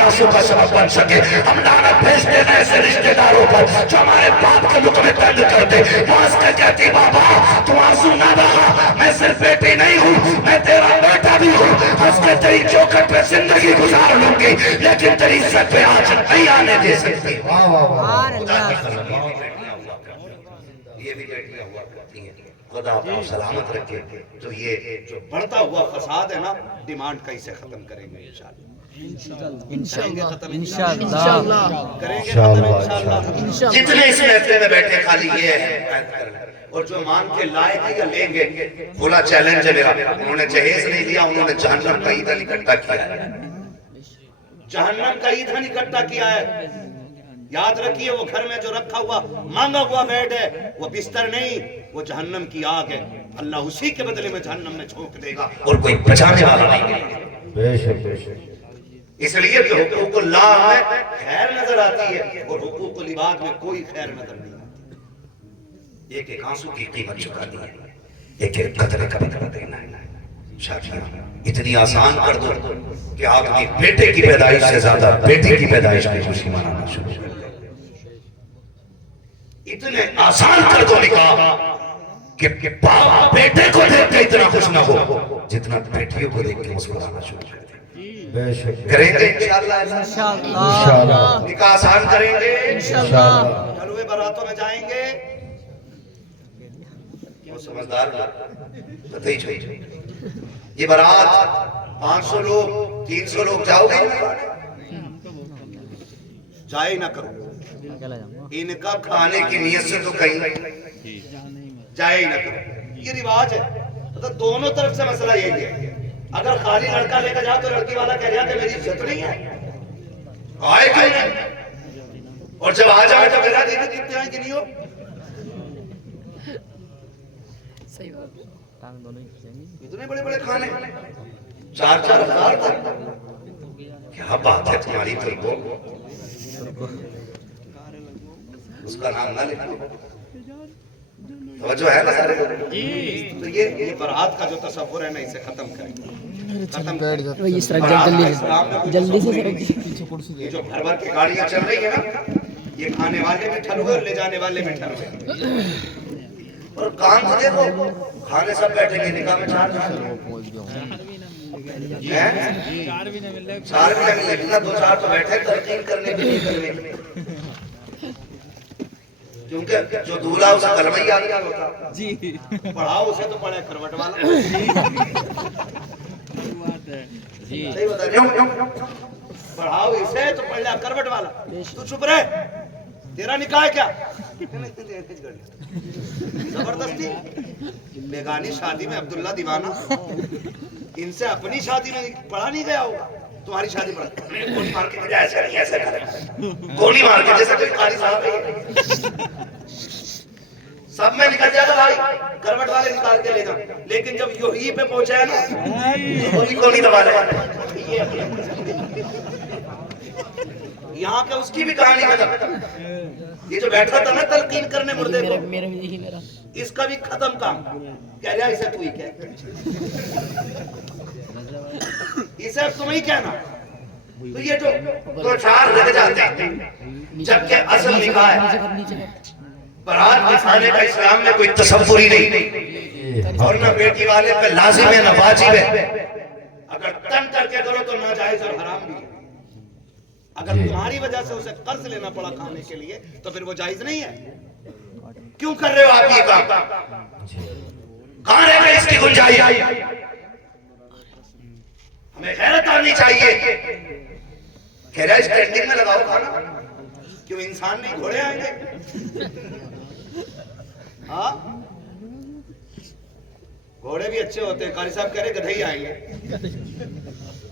آنسو کا سبب بن سکے. ہم لعنت بھیجتے ہیں ایسے رشتہ داروں پر جو ہمارے باپ کے لقمے تنگ کر دے. معاذ کے کہتی بابا تو آنسو نہ بہا, میں صرف بیٹی نہیں ہوں, میں تیرا بیٹا بھی ہوں. ہنس کے تیری چوکھٹ پہ زندگی گزار لوں گی, لیکن تیری عزت پہ آج نہیں آنے دے سکتی. یہ بھی بیٹیاں ہوا کرتی ہیں. خدا آپ کو سلامت رکھے. تو یہ جو بڑھتا ہوا فساد ہے نا, ڈیمانڈ کیسے ختم کریں گے انشاءاللہ. جتنے اس محفل میں بیٹھے خالی یہ ہے, اور جو مان کے لائے گے یا لیں گے, کھلا چیلنج ہے میرا. انہوں نے جہیز نہیں لیا, انہوں نے جہنم کا ایندھن اکٹھا کیا ہے. جہنم کا ایندھن اکٹھا کیا ہے. یاد رکھیے وہ گھر میں جو رکھا ہوا مانگا ہوا بیڈ ہے وہ بستر نہیں, وہ جہنم کی آگ ہے. اللہ اسی کے بدلے میں جہنم میں جھونک دے گا اور کوئی بچانے والا نہیں. بے شک بے شک. اس لیے کہ حقوق اللہ میں خیر نظر آتی ہے اور حقوق العباد میں کوئی خیر نظر نہیں آتی. ایک ایک آنسو کی قیمت چکانی ہے, ایک ایک قطرے کا بدلہ دینا ہے. شادیاں اتنی آسان کر دو کہ آدمی بیٹے کی پیدائش سے زیادہ بیٹی کی پیدائش کی خوشی منانا شروع کر دے. اتنے آسان کر دو نکاح کہ باپ بیٹے کو دیکھ کے اتنا خوش نہ ہو جتنا بیٹیوں کو دیکھ کے مسکرانا شروع کر دے. بے شک کریں گے انشاءاللہ انشاءاللہ نکاح آسان کریں گے انشاءاللہ حلوے براتوں میں جائیں گے وہ سمجھدار بتائی چھوئی یہ برات 500 لوگ 300 لوگ جاؤ گے جائے نہ کرو ان کا کھانے کی نیت سے تو کہیں جائے ہی نہ کرو یہ رواج ہے مطلب دونوں طرف سے مسئلہ یہی ہے اگر خالی لڑکا لے کر جاؤ تو لڑکی والا کہہ رہا کہ میری عزت نہیں ہے آئے کیوں نہیں اور جب آ جائے تو میرا دیکھے کتنے آئیں کہ نہیں ہو اتنے بڑے بڑے کھانے 4-4 ہزار تک کیا بات ہے تمہاری تم کو اس کا نام نہ لکھو توجہ ہے نا سارے تو یہ برات کا جو تصور ہے نا اسے ختم کریں ختم جلدی سے یہ جو بھر بھر کے گاڑیاں چل رہی ہیں نا یہ کھانے والے بھی ٹھل ہوئے اور لے جانے والے بھی ٹھل ہوئے اور کام تو دیکھو کھانے سب بیٹھیں گے نکاح میں 4 بھی نہیں ملے اتنا 2-4 تو بیٹھے ترقیم کرنے کے لیے کرنے کیونکہ جو دولہا اسے کلمہ ہی یاد نہیں ہوتا پڑھاؤ اسے تو پڑھے کروٹ والا صحیح بتا رہے ہوں پڑھاؤ اسے تو پڑھ لیا کروٹ والا تو چپ رہے تیرا نکاح ہے کیا زبردستی بیگانی شادی میں عبداللہ دیوانہ ان سے اپنی شادی میں پڑھا نہیں گیا ہوگا تمہاری شادی پڑھا گولی مار کے مجھے ایسا نہیں ایسا کرے گولی مار کے جیسے کوئی قاری صاحب ہے سب میں نکل جائے گا بھائی کروٹ والے نکال کے لے جا لیکن جب یہی پہ پہنچا ہے نا تو گولی کو نہیں دبا لے یہاں کے اس کی بھی کہانی ختم یہ جو بیٹھا تھا نا تلقین کرنے مردے کو اس کا بھی ختم کام کہہ رہا اسے تو ہی کہہ اسے اب تم ہی کہنا تو یہ جو 2-4 لگ جاتے ہیں جبکہ اصل نکاح ہے برات کے کھانے کا اسلام میں کوئی تصور ہی نہیں اور نہ بیٹی والے پہ لازم ہے نہ واجب ہے اگر تن کر کے کرو تو ناجائز اور حرام بھی ہے اگر تمہاری وجہ سے اسے قرض لینا پڑا کھانے کے لیے تو پھر وہ جائز نہیں ہے کیوں کر رہے ہو آپ یہ کام کہاں رہ گئے اس کی گنجائش ہمیں غیرت آنی چاہیے کہہ رہا ہے اسٹینڈنگ میں لگاؤ کھانا کیوں انسان نہیں گھوڑے آئیں گے ہاں گھوڑے بھی اچھے ہوتے ہیں قاری صاحب کہہ رہے گدھے ہی آئیں گے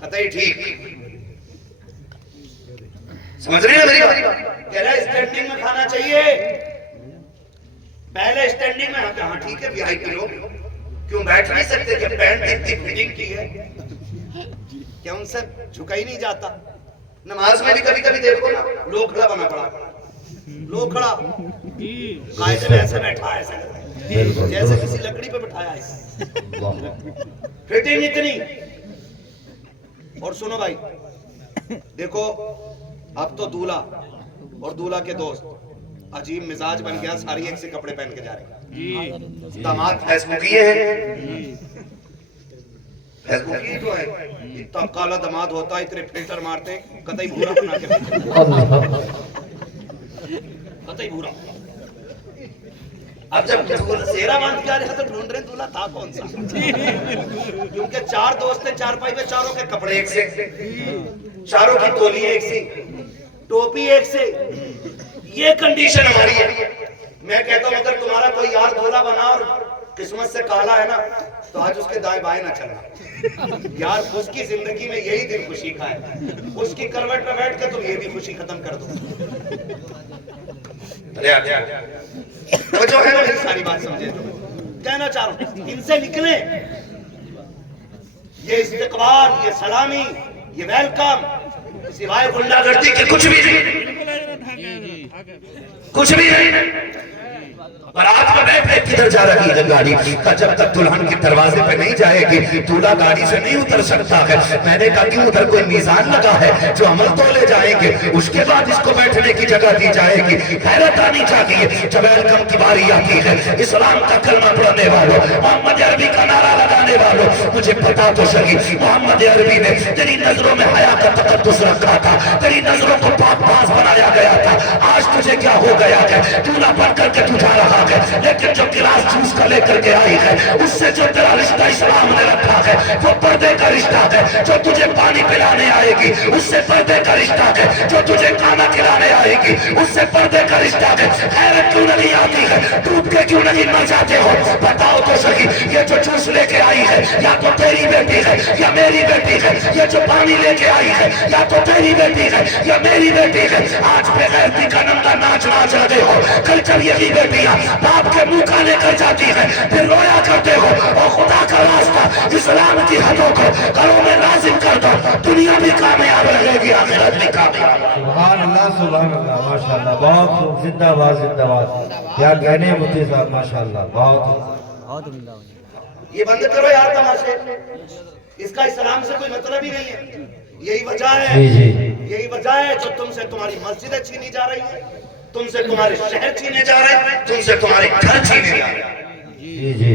قطعی ٹھیک سمجھ رہی ہے میری بات کہہ رہا ہے اسٹینڈنگ میں کھانا چاہیے پہلے اسٹینڈنگ میں ہاں ٹھیک ہے VIP لوگ کیوں بیٹھ نہیں سکتے کہ پینٹ اتنی فٹنگ کی ہے کیا ان سے جھکا ہی نہیں جاتا نماز میں بھی کبھی کبھی دیکھو نا لوگ کھڑا بنا پڑا لوگ کھڑا قائد میں ایسے بیٹھا ایسے جیسے کسی لکڑی پہ بٹھایا ہے فٹنگ اتنی اور سنو بھائی دیکھو اب تو دولہا اور دولہا کے دوست عجیب مزاج بن گیا ساری ایک سے کپڑے پہن کے جا رہے ہیں داماد فیس بکیے ہیں فیس بکیے تو ہے اتنا کالا داماد ہوتا ہے اتنے فلٹر مارتے ہیں قطعی بھورا بنا کے قطعی بھورا اب جب سیرا باندھ کے آ رہے ہیں تو ڈھونڈ رہے دولہا تھا کون سا کیونکہ 4 دوست ہیں 4 پائی پہ چاروں کے کپڑے ایک سے چاروں کی تولی ایک سے ٹوپی ایک سے یہ کنڈیشن ہماری ہے میں کہتا ہوں اگر تمہارا کوئی یار دولہا بنا اور قسمت سے کالا ہے نا تو آج اس کے دائیں بائیں نہ چلنا یار اس کی زندگی میں یہی دن خوشی کا ہے اس کی کروٹ پہ بیٹھ کے تم یہ بھی خوشی ختم کر دو وہ جو ہے میری ساری بات سمجھے کہنا چاہ رہا ہوں ان سے نکلے یہ استقبال یہ سلامی یہ ویلکم سوائے گنڈا گردی کے کچھ بھی نہیں کچھ بھی نہیں برات میں بیٹھے کدھر جا رہی ہے گاڑی؟ کہا جب تک دلہن کے دروازے پہ نہیں جائے گی دولہا گاڑی سے نہیں اتر سکتا ہے۔ میں نے کہا کیوں ادھر کوئی میزان لگا ہے جو عمل تولے جائیں گے، اس کے بعد اس کو بیٹھنے کی جگہ دی جائے گی۔ حیرت آنی چاہیے جب ویلکم کی باری آتی ہے، اسلام کا کلمہ پڑھنے والوں، محمد عربی کا نعرہ لگانے والوں، مجھے پتا تو صحیح محمد عربی نے تیری نظروں میں حیا کا تقدس رکھا تھا، تیری نظروں کو پاک باز بنایا گیا تھا۔ آج تجھے کیا ہو گیا ہے؟ دولہا بن کر کے تو جا رہا ہے، لیکن جو گلاس جوس کا لے کر کے آئی ہے اس سے جو تیرا رشتہ اسلام نے رکھا ہے وہ پردے کا رشتہ ہے۔ جو تجھے پانی پلانے آئے گی اس سے پردے کا رشتہ ہے، جو تجھے کھانا کھلانے آئے گی اس سے پردے کا رشتہ ہے۔ حیرت کیوں نہیں آتی ہے؟ ڈوب کے کیوں نہیں مر جاتے ہو؟ بتاؤ تو صحیح، یہ جو جوس لے کے آئی ہے یا تو تیری بیٹی ہے یا میری بیٹی ہے؟ یہ جو پانی لے کے آئی ہے یا تو تیری بیٹی ہے یا میری بیٹی ہے؟ آج بے غیرتی کا ننگا ناچ ناچ رہے ہو، کل جب یہی بیٹیاں باپ کے منہ کا لے کر جاتی ہے پھر رویا کرتے ہو۔ اور خدا کا راستہ اسلام کی حدوں کو گھروں میں لازم کر دو، دنیا بھی کامیاب رہے گی، آخرت بھی کامیاب۔ سبحان اللہ ماشاءاللہ، بہت خوب، زندہ باد زندہ باد، کیا کہنے مفتی صاحب، ماشاءاللہ بہت۔ یہ بند کرو یار تماشے، اس کا اسلام سے کوئی مطلب ہی نہیں ہے۔ یہی وجہ ہے، جی جی یہی وجہ ہے جو تم سے تمہاری مسجدیں چھینی جا رہی ہیں، تم سے تمہارے شہر چھینے جا رہے ہیں، تم سے تمہارے گھر چھینے جا رہے ہیں۔ جی جی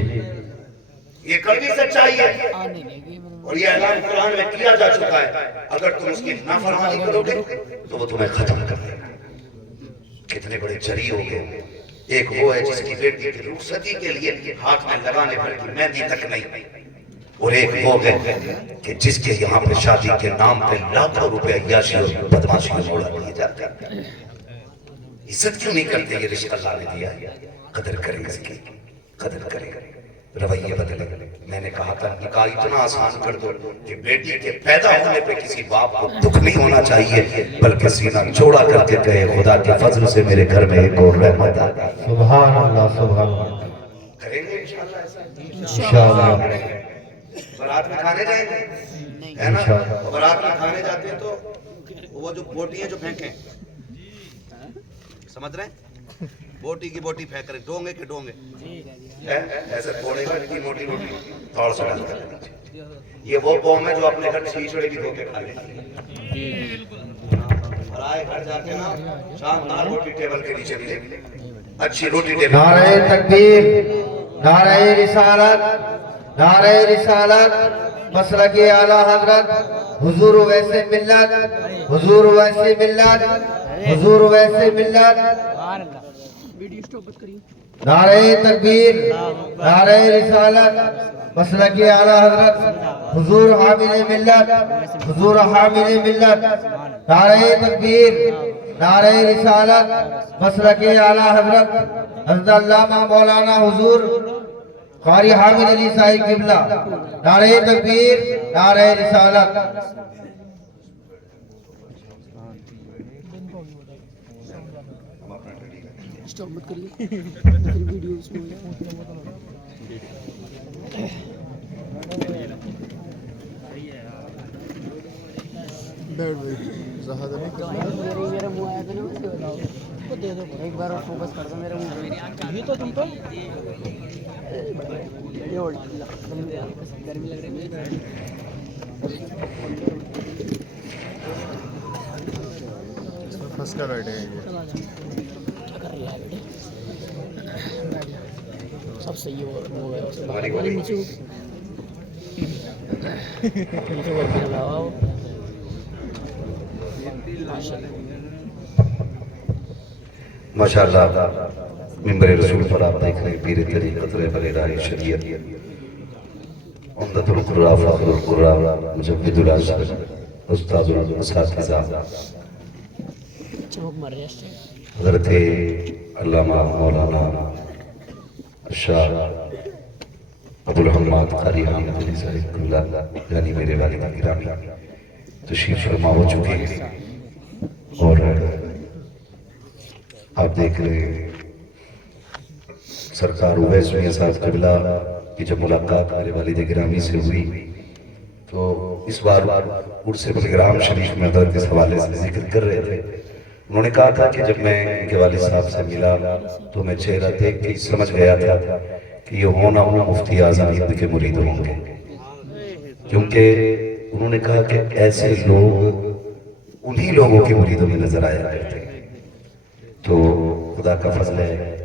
یہ کڑوی سچائی ہے اور یہ اعلان قرآن میں کیا جا چکا ہے، اگر تم اس کی نافرمانی کرو گے تو وہ تمہیں ختم کر دے گا۔ کتنے بڑے جری ہو گئے۔ ایک وہ ہے جس کی بیٹی کی رخصتی کے لیے ہاتھ میں لگانے بھر کی مہندی تک نہیں، اور ایک وہ ہے کہ جس کے یہاں پہ شادی کے نام پہ لاکھوں روپے عیاشی اور بدماشی میں موڑا دیے جاتے ہیں۔ عزت کیوں نہیں کرتے؟ یہ رشتہ اللہ نے دیا ہے، قدر کریں اس کی، قدر کریں، رویے بدلے۔ میں نے کہا تھا نکاح اتنا آسان کر دو کہ بیٹی کے پیدا ہونے پہ کسی باپ کو دکھ نہیں ہونا چاہیے، بلکہ سینہ چوڑا کر کے کہے خدا کے فضل سے میرے گھر میں ایک اور رحمت آ گئی۔ سبحان اللہ سبحان اللہ، کریں گے انشاءاللہ ایسا؟ انشاءاللہ بارات میں کھانے جائیں گے، ہے نا؟ بارات میں کھانے جاتے ہیں تو وہ جو بوٹی ہیں جو پھینکیں، سمجھ رہے ہیں؟ بوٹی کی بوٹی پھینک رہے، ڈونگے کے ڈونگے، ایسے پھوڑے گا اتنی موٹی موٹی توڑ سے ڈال کر۔ یہ وہ قوم ہے جو اپنے گھر چھیچڑے بھی دھو کے کھا لیتی ہے، اور آئے گھر جا کے نا شاندار روٹی ٹیبل کے نیچے ملے، اچھی روٹی ٹیبل۔ نعرہ تکبیر، نعرہ رسالت، نعرہ رسالت، مسلک اعلی حضرت حضور ویسے ملت، حضور ویسے ملت، حضور ویسے ملت۔ نعرہ تکبیر، نعرہ رسالت، مسلک اعلی حضرت حضور حامل ملت، حضور حامل ملت۔ نعرہ تکبیر، نعرہ رسالت، مسلک اعلی حضرت حضرت علامہ مولانا حضور قاری حامد علی صاحب قبلہ۔ نعرہ تکبیر، نعرہ رسالت۔ اسٹاپ مت کریے پھر ویڈیو اس میں میرا منہ آیا تھا نا کو دے دو ایک بار اور فوکس کر دو میرے منہ یہ تو تم پر یہ گرمی لگ رہی ہے۔ پھنس کر بیٹھے ہیں کیا کر رہی ہے بیٹے؟ سب صحیح ہو گیا اسے باہر نیچے لگاؤ۔ ماشاءاللہ منبر رسول پر آپ دیکھ رہے ہیں پیر طریقت رہبر شریعت عمدۃ القراء فخر القراء مجود الازہر استاد الاساتذہ چمک مر رہے حضرت علامہ مولانا شاہ ابو الحماد قاری حامد علی صاحب اللہ یعنی میرے والد گرامی تشریف فرما ہو چکے ہیں، اور آپ دیکھ رہے ہیں سرکار اویس میاں صاحب قبلہ کی جب ملاقات میرے والد گرامی سے ہوئی تو اس بار عرس بلگرام شریف میں حضرت اس حوالے سے ذکر کر رہے تھے انہوں نے کہا تھا کہ جب میں ان کے والد صاحب سے ملا تو میں چہرہ دیکھ کے سمجھ گیا تھا کہ یہ ہونا وہ مفتی اعظم ہند کے مرید ہوں گے، کیونکہ انہوں نے کہا کہ ایسے لوگ انہی لوگوں کے مریدوں میں نظر آیا کرتے ہیں۔ تو خدا کا فضل ہے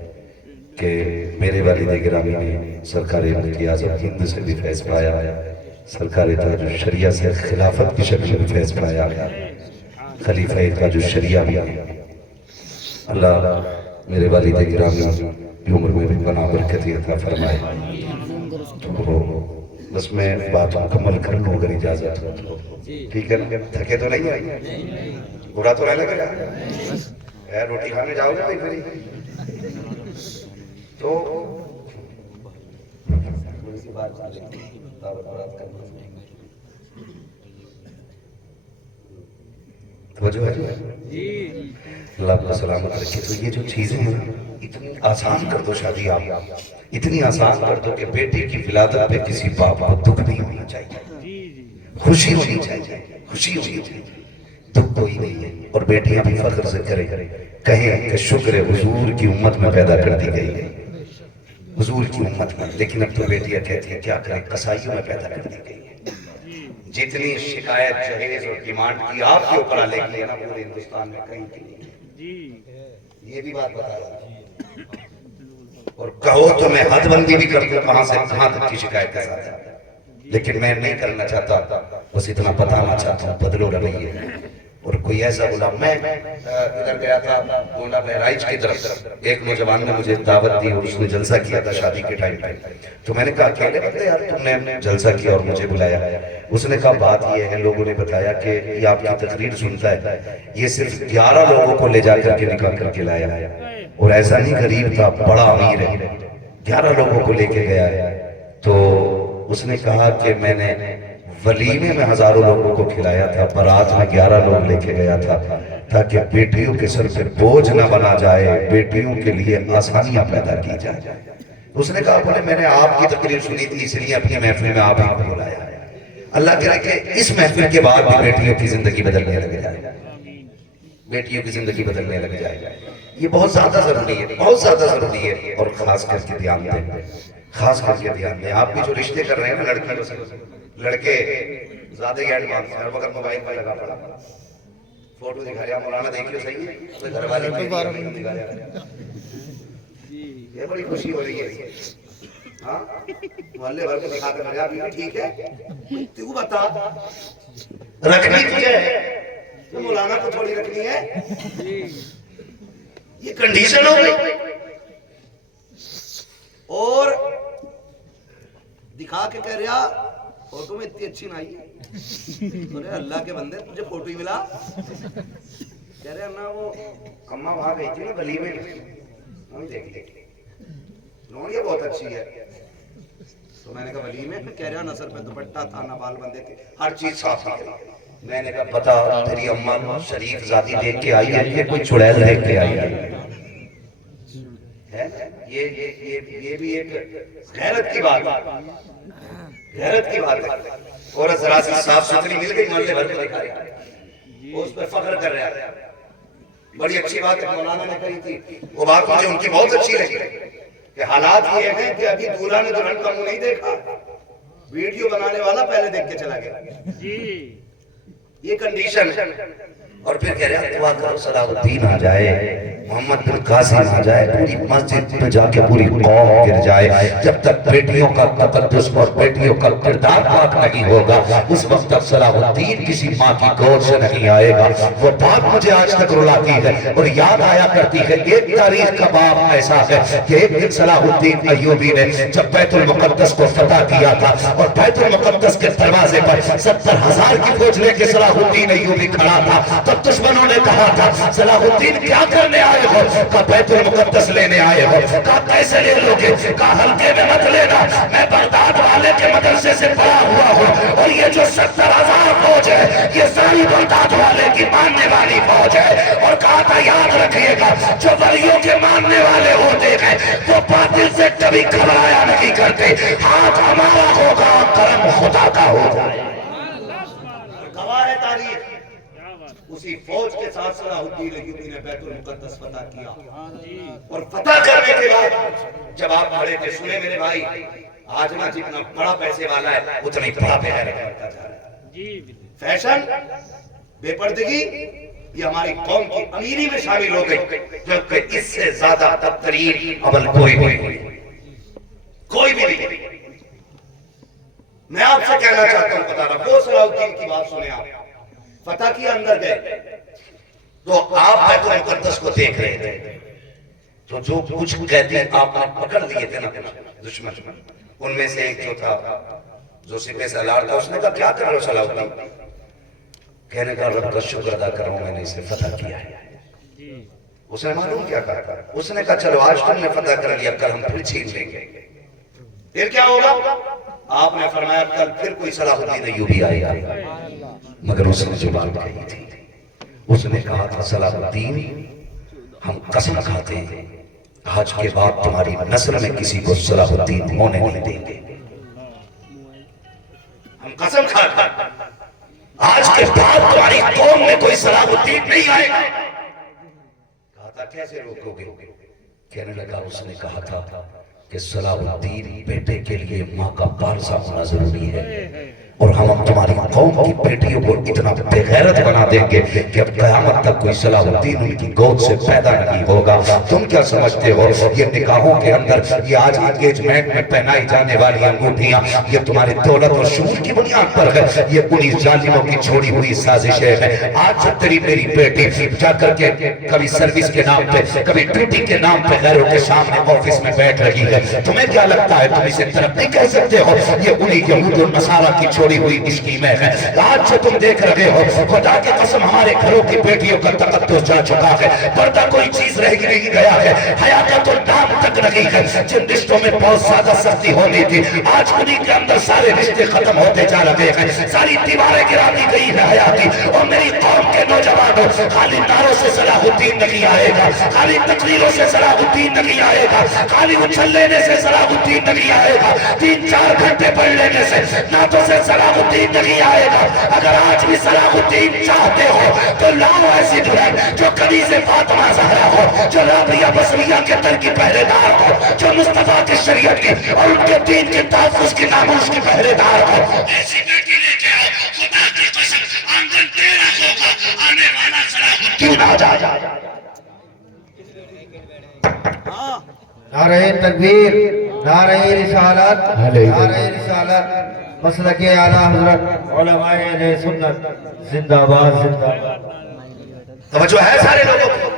کہ میرے والد گرامی نے سرکار مفتی اعظم ہند سے بھی فیض پایا، سرکار تاج الشریعہ سے خلافت کی شکل میں فیض پایا، خلیفہ تاج الشریعہ بھی اللہ میرے والد گرامی کی عمر میں بھی بنا برکت عطا فرمائے۔ تو بس میں بات مکمل کر لوں اگر اجازت ہو تو، ٹھیک ہے نا؟ تھکے تو نہیں آئی؟ برا تو نہیں لگ رہا؟ روٹی کھانے جاؤ گے بھائی پھر تو توجہ ہے اللہ آپ کو سلامت رکھے۔ تو یہ جو چیزیں ہیں اتنی آسان کر دو شادی، آپ اتنی آسان کر دو کہ بیٹی کی ولادت پہ کسی باپ کو دکھ نہیں ہونا چاہیے، خوشی ہونی چاہیے، خوشی ہونی چاہیے، دکھ کوئی نہیں ہے۔ اور بیٹیاں بھی فخر سے کریں، کہیں کہ شکر ہے حضور کی امت میں پیدا کر دی گئی ہے، حضور کی امت میں۔ لیکن اب تو بیٹیاں کہتی ہیں کیا کریں، قصائیوں میں پیدا کر دی گئی ہے۔ جتنی شکایت جہیز اور ڈیمانڈ کی آپ کے اوپر لے کے نا پورے ہندوستان میں کہیں کی نہیں، یہ بھی بات بتا رہا ہوں۔ اور کہو تو میں حد بندی بھی کر دوں کہاں سے کہاں تک کی شکایت کے ساتھ، لیکن میں نہیں کرنا چاہتا، بس اتنا بتانا چاہتا ہوں بدلو رویے۔ اور کوئی ایسا بولا، میں ادھر گیا تھا بولا بہرائچ کی طرف، ایک نوجوان نے مجھے دعوت دی اور اس نے جلسہ کیا تھا شادی کے ٹائم پہ۔ تو میں نے کہا اکیلے بندے یار تم نے جلسہ کیا اور مجھے بلایا؟ اس نے کہا بات یہ ہے، لوگوں نے بتایا کہ یہ آپ کی تقریر سنتا ہے، یہ صرف 11 لوگوں کو لے جا کر کے نکاح کر کے لایا ہے، اور ایسا نہیں غریب تھا، بڑا امیر ہے، 11 لوگوں کو لے کے گیا ہے۔ تو اس نے کہا کہ میں نے ولیمے میں ہزاروں لوگوں کو کھلایا تھا، برات میں 11 لوگ لے کے گیا تھا، تاکہ بیٹیوں کے سر پہ بوجھ نہ بنا جائے، بیٹیوں کے لیے آسانیاں پیدا کی جائے۔ اس نے کہا بولے میں نے آپ کی تقریر سنی تھی اس لیے اپنی محفل میں آپ ہی کو بلایا۔ اللہ کرے کہ اس محفل کے بعد بھی بیٹیوں کی زندگی بدلنے لگ جائے، بیٹیوں کی زندگی بدلنے لگ جائے۔ یہ بہت زیادہ ضروری ہے، بہت زیادہ ضروری ہے، اور خاص کر کے دھیان دیں، خاص کر کے دھیان دیں۔ آپ بھی جو رشتے کر رہے ہیں نا لڑکیوں سے، لڑکے زیادہ ہی ایڈوانس ہر وقت موبائل پر لگا پڑا، فوٹو دکھا رہا مولانا دیکھیے صحیح ہے، گھر والے دکھا رہا، یہ بڑی خوشی ہو رہی ہے۔ ہاں محلے بھر کو دکھا کر ابھی بھی ٹھیک ہے، تو بتا رکھنی تجھے تو مولانا کو تھوڑی رکھنی ہے، یہ کنڈیشن ہو گئی۔ اور دکھا کے کہہ رہا فوٹو میں اتنی اچھی نہ آئی ہے، اللہ کے بندے مجھے فوٹو ہی ملا، کہہ رہے نا وہ کماں وہاں گئی تھی نا گلی میں، ہم دیکھ لیں نون یہ بہت اچھی ہے۔ تو میں نے کہا ولی میں کہہ رہا نظر پہ دوپٹہ تھا، نہ بال بندے تھے، ہر چیز صاف تھی۔ میں نے کہا پتا تیری اماں شریف ذاتی دیکھ کے آئی ہے کہ کوئی چڑیل دیکھ کے آئی ہے؟ یہ بھی ایک غیرت کی بات ہے، غیرت کی بات ہے۔ اور ذرا سی صاف ستھری مل گئی محلے بھر کو دکھا رہا ہے، وہ اس پر فخر کر رہا ہے۔ بڑی اچھی بات ہے مولانا نے کہی تھی، وہ بات مجھے ان کی بہت اچھی لگی کہ حالات یہ ہیں کہ ابھی دولہا نے دلہن کا منہ نہیں دیکھا، ویڈیو بنانے والا پہلے دیکھ کے چلا گیا، یہ کنڈیشن ہے۔ اور پھر کہہ رہے ہیں دعا کرو صلاح الدین آ جائے، محمد بن قاسم آ جائے، پوری مسجد میں جا کے پوری قوم گر جائے۔ جب تک بیٹیوں کا تقدس اور بیٹیوں کا کردار پاک نہیں ہوگا اس وقت تک صلاح الدین کسی ماں کی گود سے نہیں آئے گا۔ وہ بات مجھے آج تک رلاتی ہے اور یاد آیا کرتی ہے۔ ایک تاریخ کا باب ایسا ہے کہ ایک دن صلاح الدین ایوبی نے جب بیت المقدس کو فتح کیا تھا اور بیت المقدس کے دروازے پر 70,000 کی فوج لے کے صلاح الدین ایوبی کھڑا تھا، تب دشمنوں نے کہا تھا صلاح الدین کیا کرنے آئے ہو؟ کہا بیت المقدس لینے آئے ہو۔ کہا کیسے لے لو گے؟ کہا ہلکے میں مت لینا، میں بغداد والے کے مدرسے سے پڑھا ہوا ہوں اور یہ جو 70,000 فوج ہے یہ ساری بغداد والے کی ماننے والی فوج ہے۔ اور کہا تھا یاد رکھیے گا جو ولیوں کے ماننے والے ہوتے ہیں وہ باطل سے کبھی گھبرایا نہیں کرتے، ہاتھ ہمارا ہوگا کرم خدا کا ہوگا۔ گواہ ہے تاریخ، اسی اسی فوج کے ساتھ صلاح الدین ایوبی نے بیت المقدس فتح کیا. اور فتح کرنے کے بعد جب آپ کھڑے تھے, سنے میرے بھائی, آج نہ جتنا بڑا پیسے والا ہے اتنا ہی بڑا بے غیرت بنتا جا رہا ہے. فیشن, بے پردگی, یہ ہماری قوم کی امیری میں شامل ہو گئی, جبکہ اس سے زیادہ بدترین عمل کوئی بھی نہیں. میں آپ سے کہنا چاہتا ہوں, بتا رہا, وہ صلاح الدین کی بات سنیں آپ. فتح کیا, اندر گئے تو آپ بیت المقدس کو دیکھ رہے تھے, تو جو کچھ قیدی آپ نے پکڑ لیے تھے نا دشمن, ان میں سے ایک جو تھا, جو سپہ سالار تھا, اس نے کہا کیا کر رہے ہو صلاح الدین؟ کہنے کا رب کا شکر ادا کر رہا ہوں, میں نے اسے فتح کیا ہے. اس نے معلوم کیا کہا, اس نے کہا چلو آج تم نے فتح کر لیا, کل ہم پھر چھین لیں گے. پھر کیا ہوگا؟ آپ نے فرمایا کل پھر کوئی صلاح الدین ایوبی آئے گا. مگر اس نے جو بات کہی تھی, اس نے کہا تھا صلاح الدین ہم قسم کھاتے ہیں آج کے بعد تمہاری نسل میں کسی کو صلاح الدین ہونے نہیں دیں گے. ہم قسم کھاتے ہیں آج کے بعد تمہاری قوم میں کوئی صلاح الدین نہیں آئے گا. کہا تھا کیسے روکو گے؟ کہنے لگا, اس نے کہا تھا کہ صلاح الدین بیٹے کے لیے ماں کا بارزہ ہونا ضروری ہے, اور ہم تمہاری قوم کی بیٹیوں کو اتنا بے غیرت بنا دیں گے کہ اب قیامت تک کوئی صلاح الدین ان کی گود سے پیدا نہیں ہوگا. تم کیا سمجھتے ہو یہ نکاحوں کے اندر, یہ آج انگیجمنٹ میں پہنائی جانے والی انگوٹھیاں, یہ تمہاری دولت اور شعور کی بنیاد پر ہے؟ یہ انہی ظالموں کی چھوڑی ہوئی سازشیں ہیں. آج جب تیری میری بیٹی جا کر کے کبھی سروس کے نام پہ, کبھی ڈیوٹی کے نام پہ غیروں کے سامنے آفس میں بیٹھ رہی ہے, تمہیں کیا لگتا ہے تم اسے طرف نہیں کہہ سکتے ہو؟ یہ انہی یہود و نصارہ کی چھوڑی ہوئی اسکیمیں ہیں. آج جو تم دیکھ رہے ہو, خدا کی قسم ہمارے گھروں کی بیٹیوں کا تقدس جا چکا ہے, پردہ کوئی چیز رہ نہیں گیا ہے, حیا کا تو نام تک نہیں ہے. جن رشتوں میں بہت زیادہ سختی ہونی تھی, آج انہی کے اندر سارے رشتے ختم ہوتے جا رہے ہیں, ساری دیواریں گرا دی گئی ہے حیا کی. اور میری قوم کے نوجوانوں, خالی نعروں سے صلاح الدین نہیں آئے گا, خالی تقریروں سے صلاح الدین نہیں آئے گا, خالی اچھل لینے سے صلاح الدین نہیں آئے گا, 3-4 گھنٹے پڑھ لینے سے نعتوں سے صلاح الدین نہیں آئے گا. اگر آج بھی صلاح الدین چاہتے ہو تو لاؤ ایسی دلہن جو کنیز فاطمہ زہرا ہو, جو رابعہ بصریہ کے در کی پہرے دار ہو, جو مصطفیٰ کی شریعت کی اور ان کے دین کے تحفظ کی ناموس کی پہرے دار ہو. ایسی بیٹی لے کے آؤ, خدا کی قسم آنگن تیرا ہوگا, آنے والا صلاح الدین آ جائے. نعرہ تکبیر, نعرہ رسالت, نعرہ رسالت. مسلک اعلیٰ حضرت علماء اہل سنت زندہ باد, زندہ باد. توجہ ہے سارے لوگوں کو؟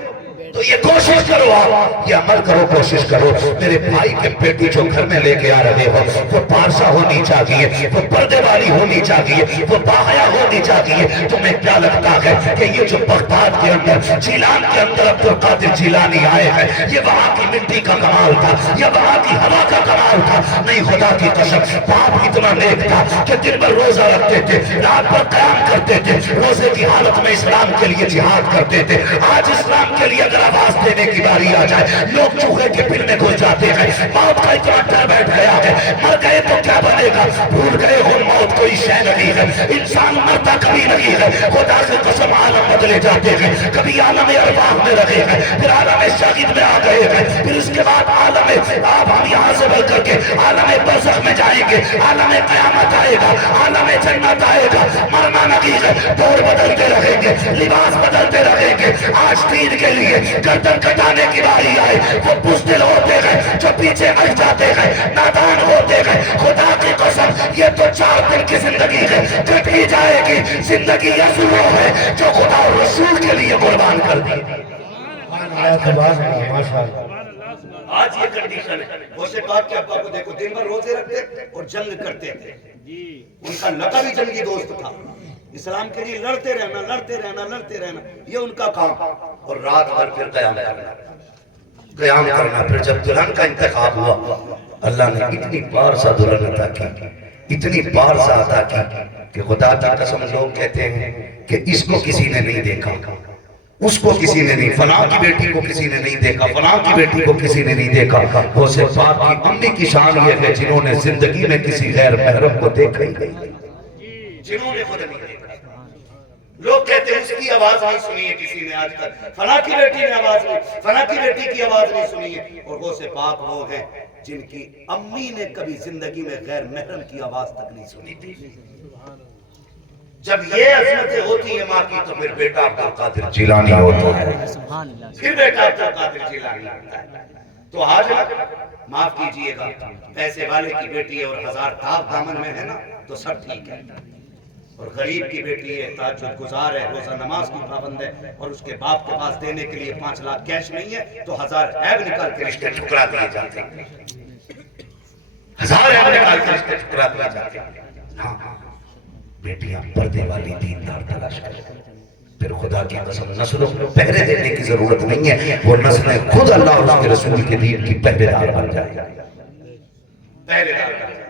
تو یہ کوشش کرو, آپ یہ عمل کرو, کوشش کرو. میرے بھائی کے بیٹی جو گھر میں لے کے آ رہے ہو, وہ پارسا ہونی چاہیے, وہ پردے والی ہونی چاہیے, وہ باحیا ہونی چاہیے. تمہیں کیا لگتا ہے کہ یہ جو بغداد کے اندر, جیلان کے اندر عبد القادر جیلانی آئے ہیں, یہ وہاں کی مٹی کا کمال تھا, یہ وہاں کی ہوا کا کمال تھا؟ نہیں, خدا کی قسم باپ اتنا نیک تھا کہ دن بھر روزہ رکھتے تھے, رات بھر قیام کرتے تھے, روزے کی حالت میں اسلام کے لیے جہاد کرتے تھے. آج اسلام کے لیے آواز دینے کی باری آ جائے, لوگ چوہے کے پل میں گھس جاتے ہیں. موت کا اتنا ڈر بیٹھ گیا ہے, مر گئے تو کیا بنے گا, بھول گئے ہو موت کوئی شے نہیں ہے, انسان مرتا کبھی نہیں ہے. خدا کی قسم عالم بدلے جاتے ہیں, کبھی عالم ارواح میں رہے ہیں, پھر عالم شاہد میں آ گئے ہیں, پھر اس کے بعد عالم آپ ہم یہاں سے بڑھ کر کے عالم برزخ میں جائیں گے, عالم قیامت آئے گا, عالم جنت آئے گا. مرنا نہیں ہے, دور بدلتے رہیں گے, لباس بدلتے رہیں گے. آج دین کے لیے گردن کٹانے کی باری آئے, وہ بزدل ہوتے ہیں جو پیچھے ہٹ جاتے ہیں, نادان ہوتے ہیں. خدا کی قسم یہ تو 4 دن کی زندگی ہے, کٹ ہی جائے گی. زندگی یہ وہ ہے جو خدا اور رسول کے لیے قربان کر دی. آج یہ کنڈیشن ہے. وہ سے بات کہ ابا کو دیکھو, دن بھر روزے رکھتے اور جنگ کرتے تھے. ان کا لقب بھی جنگی دوست تھا. اسلام کے لیے لڑتے رہنا, لڑتے رہنا, لڑتے رہنا, یہ ان کا کام. اور رات بھر پھر قیام کرنا, قیام کرنا. پھر جب دلہن کا انتخاب ہوا, اللہ نے اتنی بار سا دلہن عطا کی, اتنی بار سا عطا کی کہ خدا کی قسم لوگ کہتے ہیں کہ اس کو کسی نے نہیں دیکھا, اس کو کسی نے نہیں, فلاں کی بیٹی کو کسی نے نہیں دیکھا, فلاں کی بیٹی کو کسی نے نہیں دیکھا. وہ سے پاک کی امی کی شان یہ ہے جنہوں نے زندگی میں کسی غیر محرم کو دیکھا ہی نہیں, جنہوں نے خود نہیں دیکھا. لوگ کہتے ہیں اس کی آواز نہیں سنی ہے کسی نے آج تک، فلاں کی بیٹی نے آواز نہیں، فلاں کی بیٹی کی آواز نہیں سنی ہے. اور غوث پاک وہ ہیں جن کی امی نے کبھی زندگی میں غیر محرم کی آواز تک نہیں سنی تھی. جب یہ عظمتیں ہوتی ہیں ماں کی تو پھر بیٹا عبد القادر جیلانی ہوتا ہے، پھر بیٹا عبد القادر جیلانی ہوتا ہے. تو آج معاف کیجئے گا، پیسے والے کی بیٹی ہے اور 1000 تاپ دامن میں ہے نا تو سب ٹھیک ہے، اور غریب کی بیٹی ہے، تہجد گزار ہے، روزہ نماز کی پابند ہے، اور اس کے باپ کے پاس دینے کے لیے 5 لاکھ کیش نہیں ہے تو 1000 عیب نکال کے رشتے ٹھکرا دیے جاتے ہیں. 1000 عیب نکال کے رشتے ٹھکرا دیے جاتے ہیں. ہاں بیٹیاں پردے والی دیندار تلاش کریں. پھر خدا کی قسم نسلوں کو پہرے دینے کی ضرورت نہیں ہے، وہ نسلیں خود اللہ اور اس کے رسول کے دین کی پہرے دار بن جائے. پہرے دار بن جائے.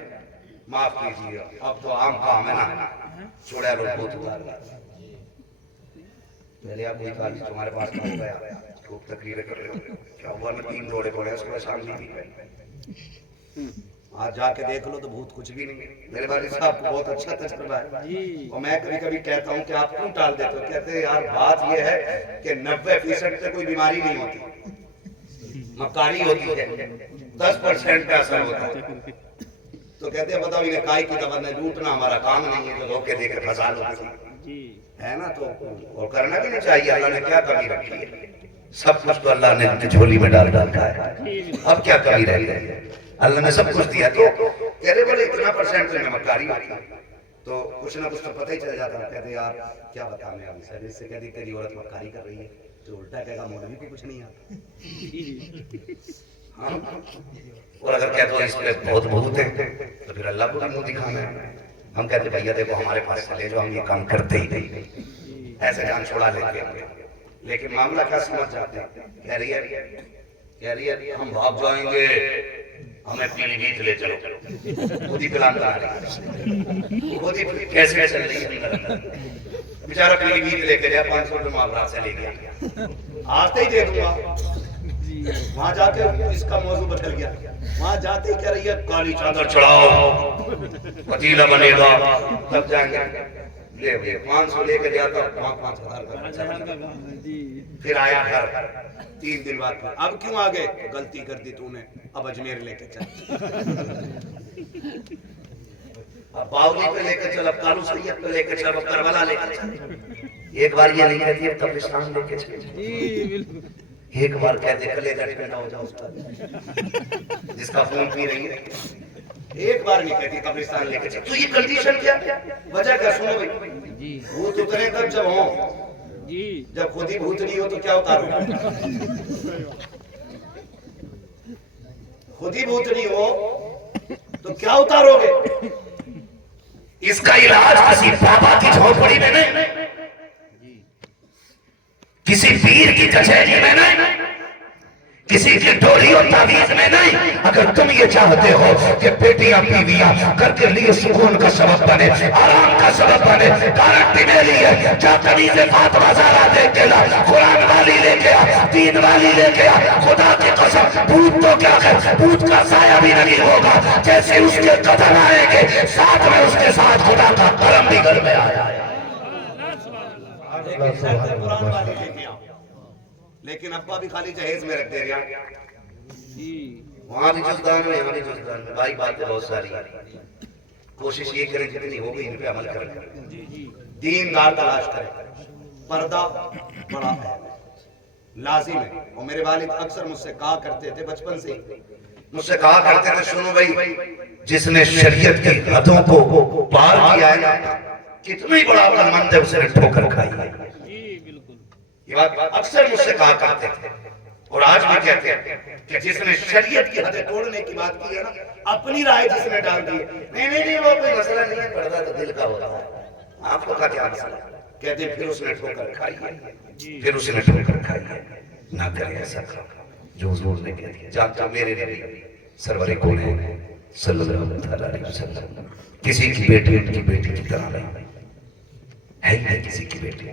معاف کیجیے، اب تو عام کام ہے نا، چھوڑا لوگ بہت اتار گیا. پہلے آپ کوئی کہا جی تمہارے پاس کہاں گیا خوب تقریریں کر رہے ہو، کیا ہوا میں 3 روڑے پڑے ہیں اس کو شاملی بھی. آج جا کے دیکھ لو تو بہت کچھ بھی نہیں ہے. میرے والد صاحب کو بہت اچھا تجربہ ہے، اور میں کبھی کبھی کہتا ہوں کہ آپ کیوں ٹال دیتے ہو؟ کہتے ہیں یار بات یہ ہے کہ 90% سے کوئی بیماری نہیں ہوتی، مکاری ہوتی ہے، 10% پہ اثر ہوتا ہے. تو کہتے ہیں بتاؤ انہیں کائی کی دوا نے لوٹنا ہمارا کام نہیں ہے، تو دھوکے دے کے پھنسا لو ہے نا. تو اور کرنا بھی نہیں چاہیے. اللہ نے کیا کمی رکھی ہے؟ سب کچھ تو اللہ نے جھولی میں ڈال ڈالا ہے، اب کیا کمی رہ گئی ہے؟ اللہ نے سب کچھ دیا. تو کہہ رہے بولے اتنا پرسنٹ میں مکاری ہوتی ہے تو کچھ نہ کچھ تو پتہ ہی چل جاتا ہے. کہتے یار کیا بتا میں ابھی سر اس سے کہہ دی تیری عورت مکاری کر رہی ہے تو الٹا کہے گا مولوی کو کچھ نہیں آتا. اور اگر کہتے ہو اس پہ بہت بہت ہے تو پھر اللہ کو بھی منہ دکھانا ہے. ہم کہتے ہیں بھیا دیکھو ہمارے پاس سے لے جو، ہم یہ کام کرتے ہی نہیں، ایسے جان چھوڑا لیتے ہیں. لیکن معاملہ کیا سمجھ جاتے ہیں؟ کہہ رہی ہے ہم بھاگ جائیں گے، ہمیں پیلی بھیت لے چلو. خود ہی پلان بنا رہی ہے، خود ہی کیسے چل رہی ہے. بیچارہ پیلی بھیت لے کے گیا، 500 روپے معاملہ سے لے گیا، آتے ہی دے دوں گا. وہاں جا کے اس کا موضوع بدل گیا. وہاں جاتے ہی کہہ رہی ہے کالی چادر چڑھاؤ، پتیلا بنے گا تب جائیں گے. لے 500 لے کے جاتا، 5,000 کا. پھر آیا گھر 3 دن بعد. اب کیوں آگے؟ غلطی کر دی تو نے، اب اجمیر لے کے چل، اب باولی پہ لے کے چل، اب کالو سید پہ لے کے چل، اب کربلا لے کے چل. ایک بار یہ نہیں کہتی اب قبرستان لے کے چل. ایک بار کہتے کلے کا ٹھنڈا ہو جاؤ اس کا جس کا خون پی رہی ہے. ایک بار نہیں کہتی قبرستان لے کے چل. تو یہ کنڈیشن کیا؟ وجہ کیا؟ سنو بھائی، بھوت اترے تب جب ہوں، جب خود ہی بھوت نہیں ہو تو کیا اتارو؟ خود ہی بھوت نہیں ہو تو کیا اتارو گے؟ اس کا علاج کسی بابا کی جھونپڑی میں نہیں، کسی پیر کی کچہری میں نہیں، کسی کی ڈوری اور تعویذ میں نہیں. اگر تم یہ چاہتے ہو کہ بیٹیاں بیویاں کر کے لیے سکون کا سبب بنے، آرام کا سبب بنے، گارنٹی میری ہے. جا کنیز فاطمہ زہرا لے کے لا، قرآن والی لے کے آ، دین والی لے کے آ. خدا کی قسم بھوت تو کیا ہے، بھوت کا سایہ بھی نہیں ہوگا. جیسے اس کے قدم آئیں گے ساتھ میں اس کے ساتھ خدا کا کرم بھی گھر میں آیا. لیکن ابا بھی خالی جہیز میں رکھ دے رہا، وہاں بھی جزدان میں، یہاں بھی جزدان میں. بھائی باتیں بہت ساری ہیں، کوشش یہ کریں جتنی ہوگی ان پہ عمل کریں، دیندار تلاش کریں. پردہ بڑا لازم ہے. اور میرے والد اکثر مجھ سے کہا کرتے تھے، بچپن سے مجھ سے کہا کرتے تھے سنو بھائی، جس نے شریعت کی حدوں کو پار کیا ہے نا کتنی بڑا عقل مند ہے، اس نے ٹھوکر کھائی ہے. یہ بات اکثر مجھ سے کہا کرتے تھے اور آج بھی کہتے ہیں کہ جس نے شریعت کی حدیں توڑنے کی بات کی ہے نا، اپنی رائے جس نے ڈال دی ہے، نہیں وہ کوئی مسئلہ نہیں ہے، پردہ تو دل کا ہوتا ہے، آپ کو کیا مسئلہ؟ کہتے ہیں پھر اس نے ٹھوکر کھائی ہے، پھر اس نے ٹھوکر کھائی ہے. نہ کرے ایسا جو حضور نے کہہ دیا. جانتا میرے نبی سرور کون ہے صلی اللہ علیہ وسلم، کسی کی بیٹی ان کی بیٹی کی طرح نہیں ہے ہی نہیں کسی کی بیٹی.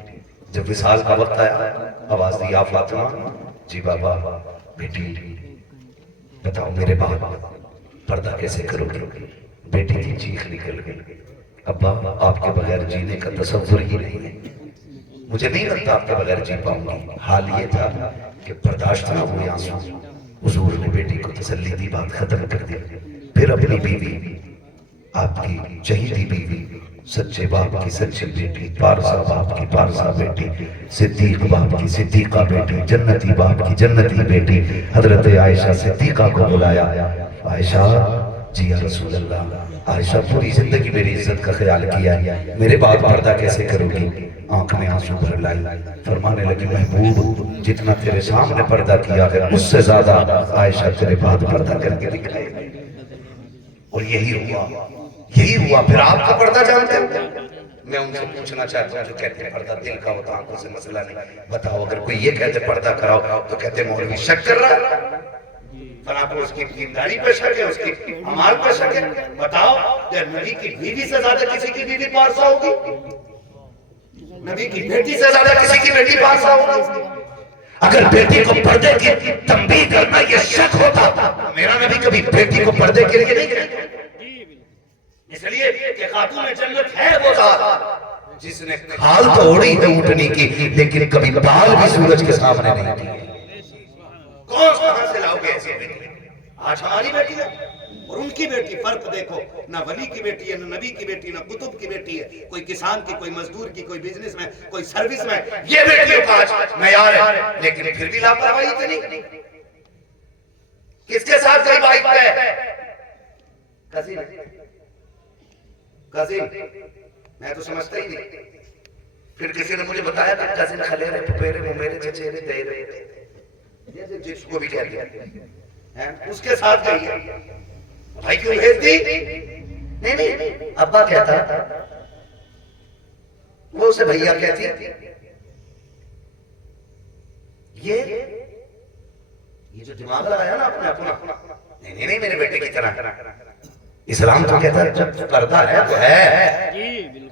جب وصال کا وقت آیا آواز دی یا فاطمہ، جی بابا بیٹی بتاؤ میرے باپ پردہ کیسے کرو گے؟ بیٹی کی چیخ نکل گئی، ابا آپ کے بغیر جینے کا تصور ہی نہیں ہے. مجھے نہیں لگتا آپ کے بغیر جی پاؤں گی. حال یہ تھا کہ برداشت نہ ہوئے آنسو. حضور نے بیٹی کو تسلی دی, بات ختم کر دی. پھر اپنی بیوی, آپ کی چہیتی بیوی, سچے باپ کی سچی بیٹی, پارسا باپ کی پارسا بیٹی, صدیق باپ کی صدیقہ بیٹی, جنتی باپ کی جنتی بیٹی, حضرت عائشہ صدیقہ کو بلایا. عائشہ جی یا رسول اللہ. عائشہ پوری زندگی میری عزت کا خیال کیا ہے, میرے بعد پردہ کیسے کرو گی؟ آنکھ میں آنسو بھر لائی, فرمانے لگی محبوب جتنا تیرے سامنے پردہ کیا ہے اس سے زیادہ عائشہ تیرے بعد پردہ کر کے دکھائے. اور یہی ہوا. پھر آپ کا پردہ جانتے ہیں؟ میں ان سے پوچھنا چاہتا ہوں جو کہتے ہیں پردہ دل کا ہوتا, آنکھوں سے مسئلہ نہیں. بتاؤ اگر کوئی یہ کہتے پردہ کراؤ تو کہتے مولوی شک کر رہا ہے, فلاں کو اس کی دینداری پہ شک ہے, اس کی عمال پہ شک ہے. بتاؤ نبی کی بیوی سے زیادہ کسی کی بیوی پارسا ہوگی؟ نبی کی بیٹی سے زیادہ کسی کی بیٹی پارسا ہوگی؟ اگر بیٹی کو پردے کی تنبیہ کرنا یہ شک ہوتا, میرا نبی کبھی بیٹی کو پردے کے لیے نہیں کہتا. اس لیے کہ خاتون جنت ہے وہ ذات جس نے کھال تو اوڑی ہے اونٹنی کی, لیکن کبھی بال بھی سورج کے سامنے نہیں دیے. کون کہاں سے لاؤ گے ایسے بیٹی؟ آج ہماری بیٹی ہے اور ان کی بیٹی, فرق دیکھو. نہ ولی کی بیٹی ہے, نہ نبی کی بیٹی, نہ کتب کی بیٹی ہے. کوئی کسان کی, کوئی مزدور کی, کوئی بزنس میں, کوئی سروس میں. یہ بیٹیوں کا آج معیار ہے, لیکن پھر بھی لاپرواہی اتنی. کس کے ساتھ گئی بائک پہ؟ کزن, میں تو سمجھتا ہی نہیں. پھر کسی نے مجھے بتایا کہ کزن خلیرے پپیرے میرے چچیرے دے رہے تھے, جس کو بھی کہہ دیا اس کے ساتھ گئی ہے. بھائی کیوں بھیج دی؟ نہیں, ابا کہتا, وہ اسے بھیا کہتی. یہ جو دماغ لگایا نا اپنا, نہیں میرے بیٹے کی طرح. اسلام تو کہتا ہے جب پردہ ہے تو ہے,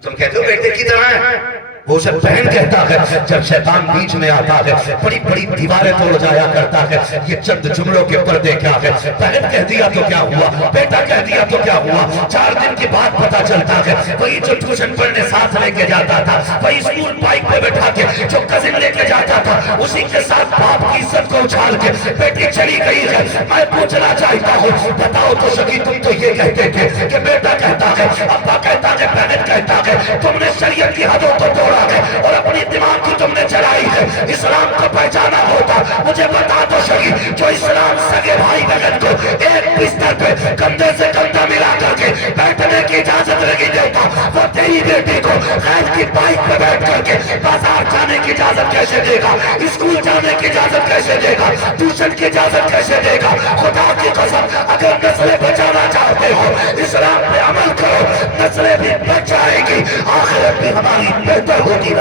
تم کہتے ہو بیٹے کی طرح ہے. وہ اسے بہن کہتا ہے جب شیطان بیچ میں آتا ہے, بڑی بڑی دیواریں توڑ جایا کرتا ہے. یہ چند جملوں کے پردے کیا ہے؟ بہن کہہ دیا تو کیا ہوا, بیٹا کہہ دیا تو کیا ہوا. 4 دن کے بعد پتا چلتا ہے وہی جو ٹیوشن پڑھنے ساتھ لے کے جاتا تھا, وہی اسکول بائک پہ بیٹھا کے جو کزن لے کے جاتا تھا, اسی کے ساتھ باپ کی عزت کو اچھال کے بیٹی چلی گئی ہے. میں پوچھنا چاہتا ہوں, بتاؤ تو سکی, تم تو یہ کہتے تھے کہ بیٹا کہتا ہے, ابا کہتا ہے, بہن کہتا ہے. تم نے شریعت کی حدوں کو توڑا اور اپنی دماغ کی تم نے چڑھائی ہے. اسلام کو پہچانا ہوتا, مجھے بتا تو صحیح, جو اسلام سگے بھائی بہن کو ایک بستر پہ کندھے سے کندھا ملا کر کے بیٹھنے کی اجازت نہیں دیتا, وہ تیری بیٹی کو غیر کی بائک پہ بیٹھ کر کے بازار جانے کی اجازت کیسے دے گا, اسکول جانے کی اجازت کیسے دے گا, ٹیوشن کی اجازت کیسے دے گا؟ خدا کی قسم, اگر نسلیں بچانا چاہتے ہو اسلام پہ عمل کرو, نسلیں بھی بچ جائیں گی, آخرت بھی ہماری بہتر ہوگی.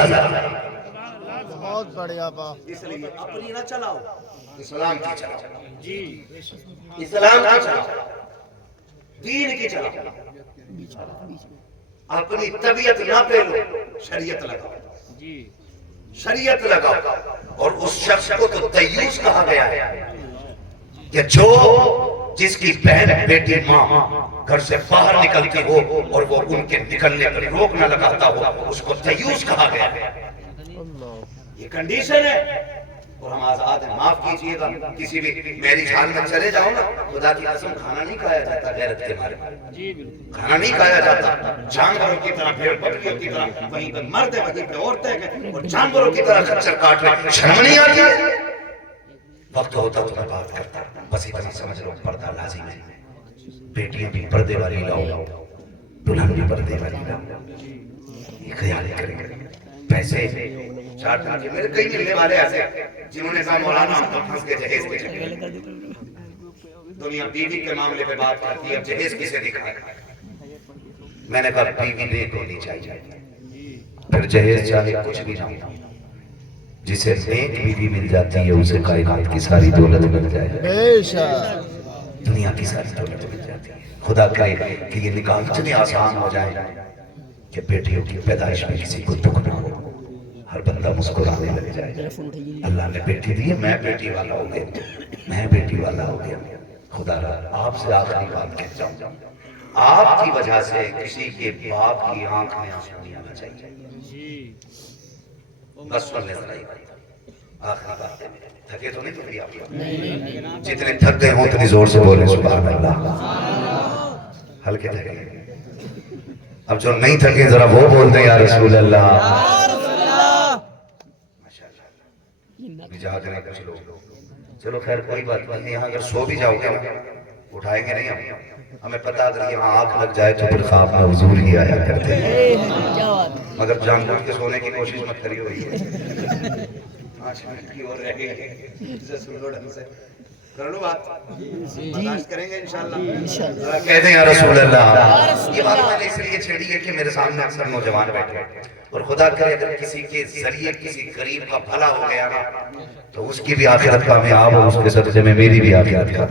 بہت بڑھیا با. اس لیے اپنی نہ چلاؤ, اسلام کی چلاؤ. جی, اسلام کی چلاؤ, دین کی چلاؤ. اپنی طبیعت نہ پہلو, شریعت لگاؤ. شریعت لگاؤ. اور اس شخص کو تو دیوس کہا گیا ہے کہ جو جس کی بہن بیٹی ماں گھر سے باہر نکلتی ہو اور وہ ان کے نکلنے پر روک نہ لگاتا ہو, اس کو دیوس کہا گیا ہے. یہ کنڈیشن ہے اور ہم آزاد ہیں. معاف کیجئے گا, کسی بھی میری جان میں چلے جاؤ نا, خدا کی قسم کھانا نہیں کھایا جاتا غیرت کے مارے, کھانا نہیں کھایا جاتا. جانوروں کی طرح, بھیڑ بکریوں کی طرح, وہیں پر مرد ہے وہیں پہ عورتیں ہیں, اور جانوروں کی طرح خچر کاٹ رہے. شرم نہیں آتی ہے؟ وقت ہوتا تو میں بات کرتا, بس اتنا سمجھ لو پردہ لازم ہے. بیٹیاں بھی پردے والی لاؤ, دلہن بھی پردے والی لاؤ. یہ خیال کریں گے. پیسے 4 دن کے میرے کئی ملنے والے ایسے جنہوں نے کہا مولانا ہم تو پھنس کے جہیز کے چکے. دنیا بیوی کے معاملے پہ بات کرتی ہے, اب جہیز کسے دکھائے؟ میں نے کہا بیوی نیک ہونی چاہیے, پھر جہیز چاہے کچھ بھی نہ ہو. جسے نیک بیوی مل جاتی ہے اسے کائنات کی ساری دولت مل جائے, بے شک, دنیا کی ساری دولت مل جاتی ہے. خدا کرے کہ یہ نکاح اتنے آسان ہو جائے کہ بیٹیوں کی پیدائش میں کسی کو دکھ نہ ہو, ہر بندہ مسکرانے لگ جائے. اللہ نے بیٹی دی ہے, میں بیٹی والا ہو گیا, میں بیٹی والا ہو گیا. خدا را آپ سے آخری بات کہتا ہوں, آپ کی وجہ سے کسی کے باپ کی آنکھ میں آنسو نہیں آنا چاہیے. بس سننے ذرا یہ بات آخری بات ہے تھکے تو نہیں تھکی آپ لوگ جتنے تھک گئے ہوں اتنی زور سے بولیں سبحان اللہ ہلکے تھکے اب جو نہیں تھکے ذرا وہ بول دیں یا رسول اللہ ماشاءاللہ جاگ رہے کچھ لوگ چلو خیر کوئی بات نہیں یہاں اگر سو بھی جاؤ گے اٹھائیں گے نہیں ہمیں پتہ اگر یہاں آنکھ لگ جائے تو پھر خواب میں حضور ہی آیا کرتے ہیں مگر جان بوجھ کے سونے کی کوشش مت کری ہوئی ہے 5 منٹ کی اور رہ گئی سن لو ڈھنگ سے کر لو بات برداشت کریں گے انشاءاللہ کہہ دیں یا رسول اللہ یہ بات میں نے اس لیے چھیڑی ہے کہ میرے سامنے اکثر نوجوان بیٹھے اور خدا کرے اگر کسی کے ذریعے کسی غریب کا بھلا ہو گیا نا تو اس کی بھی آخرت کامیاب ہو اس کے صدقے میں میری بھی آخرت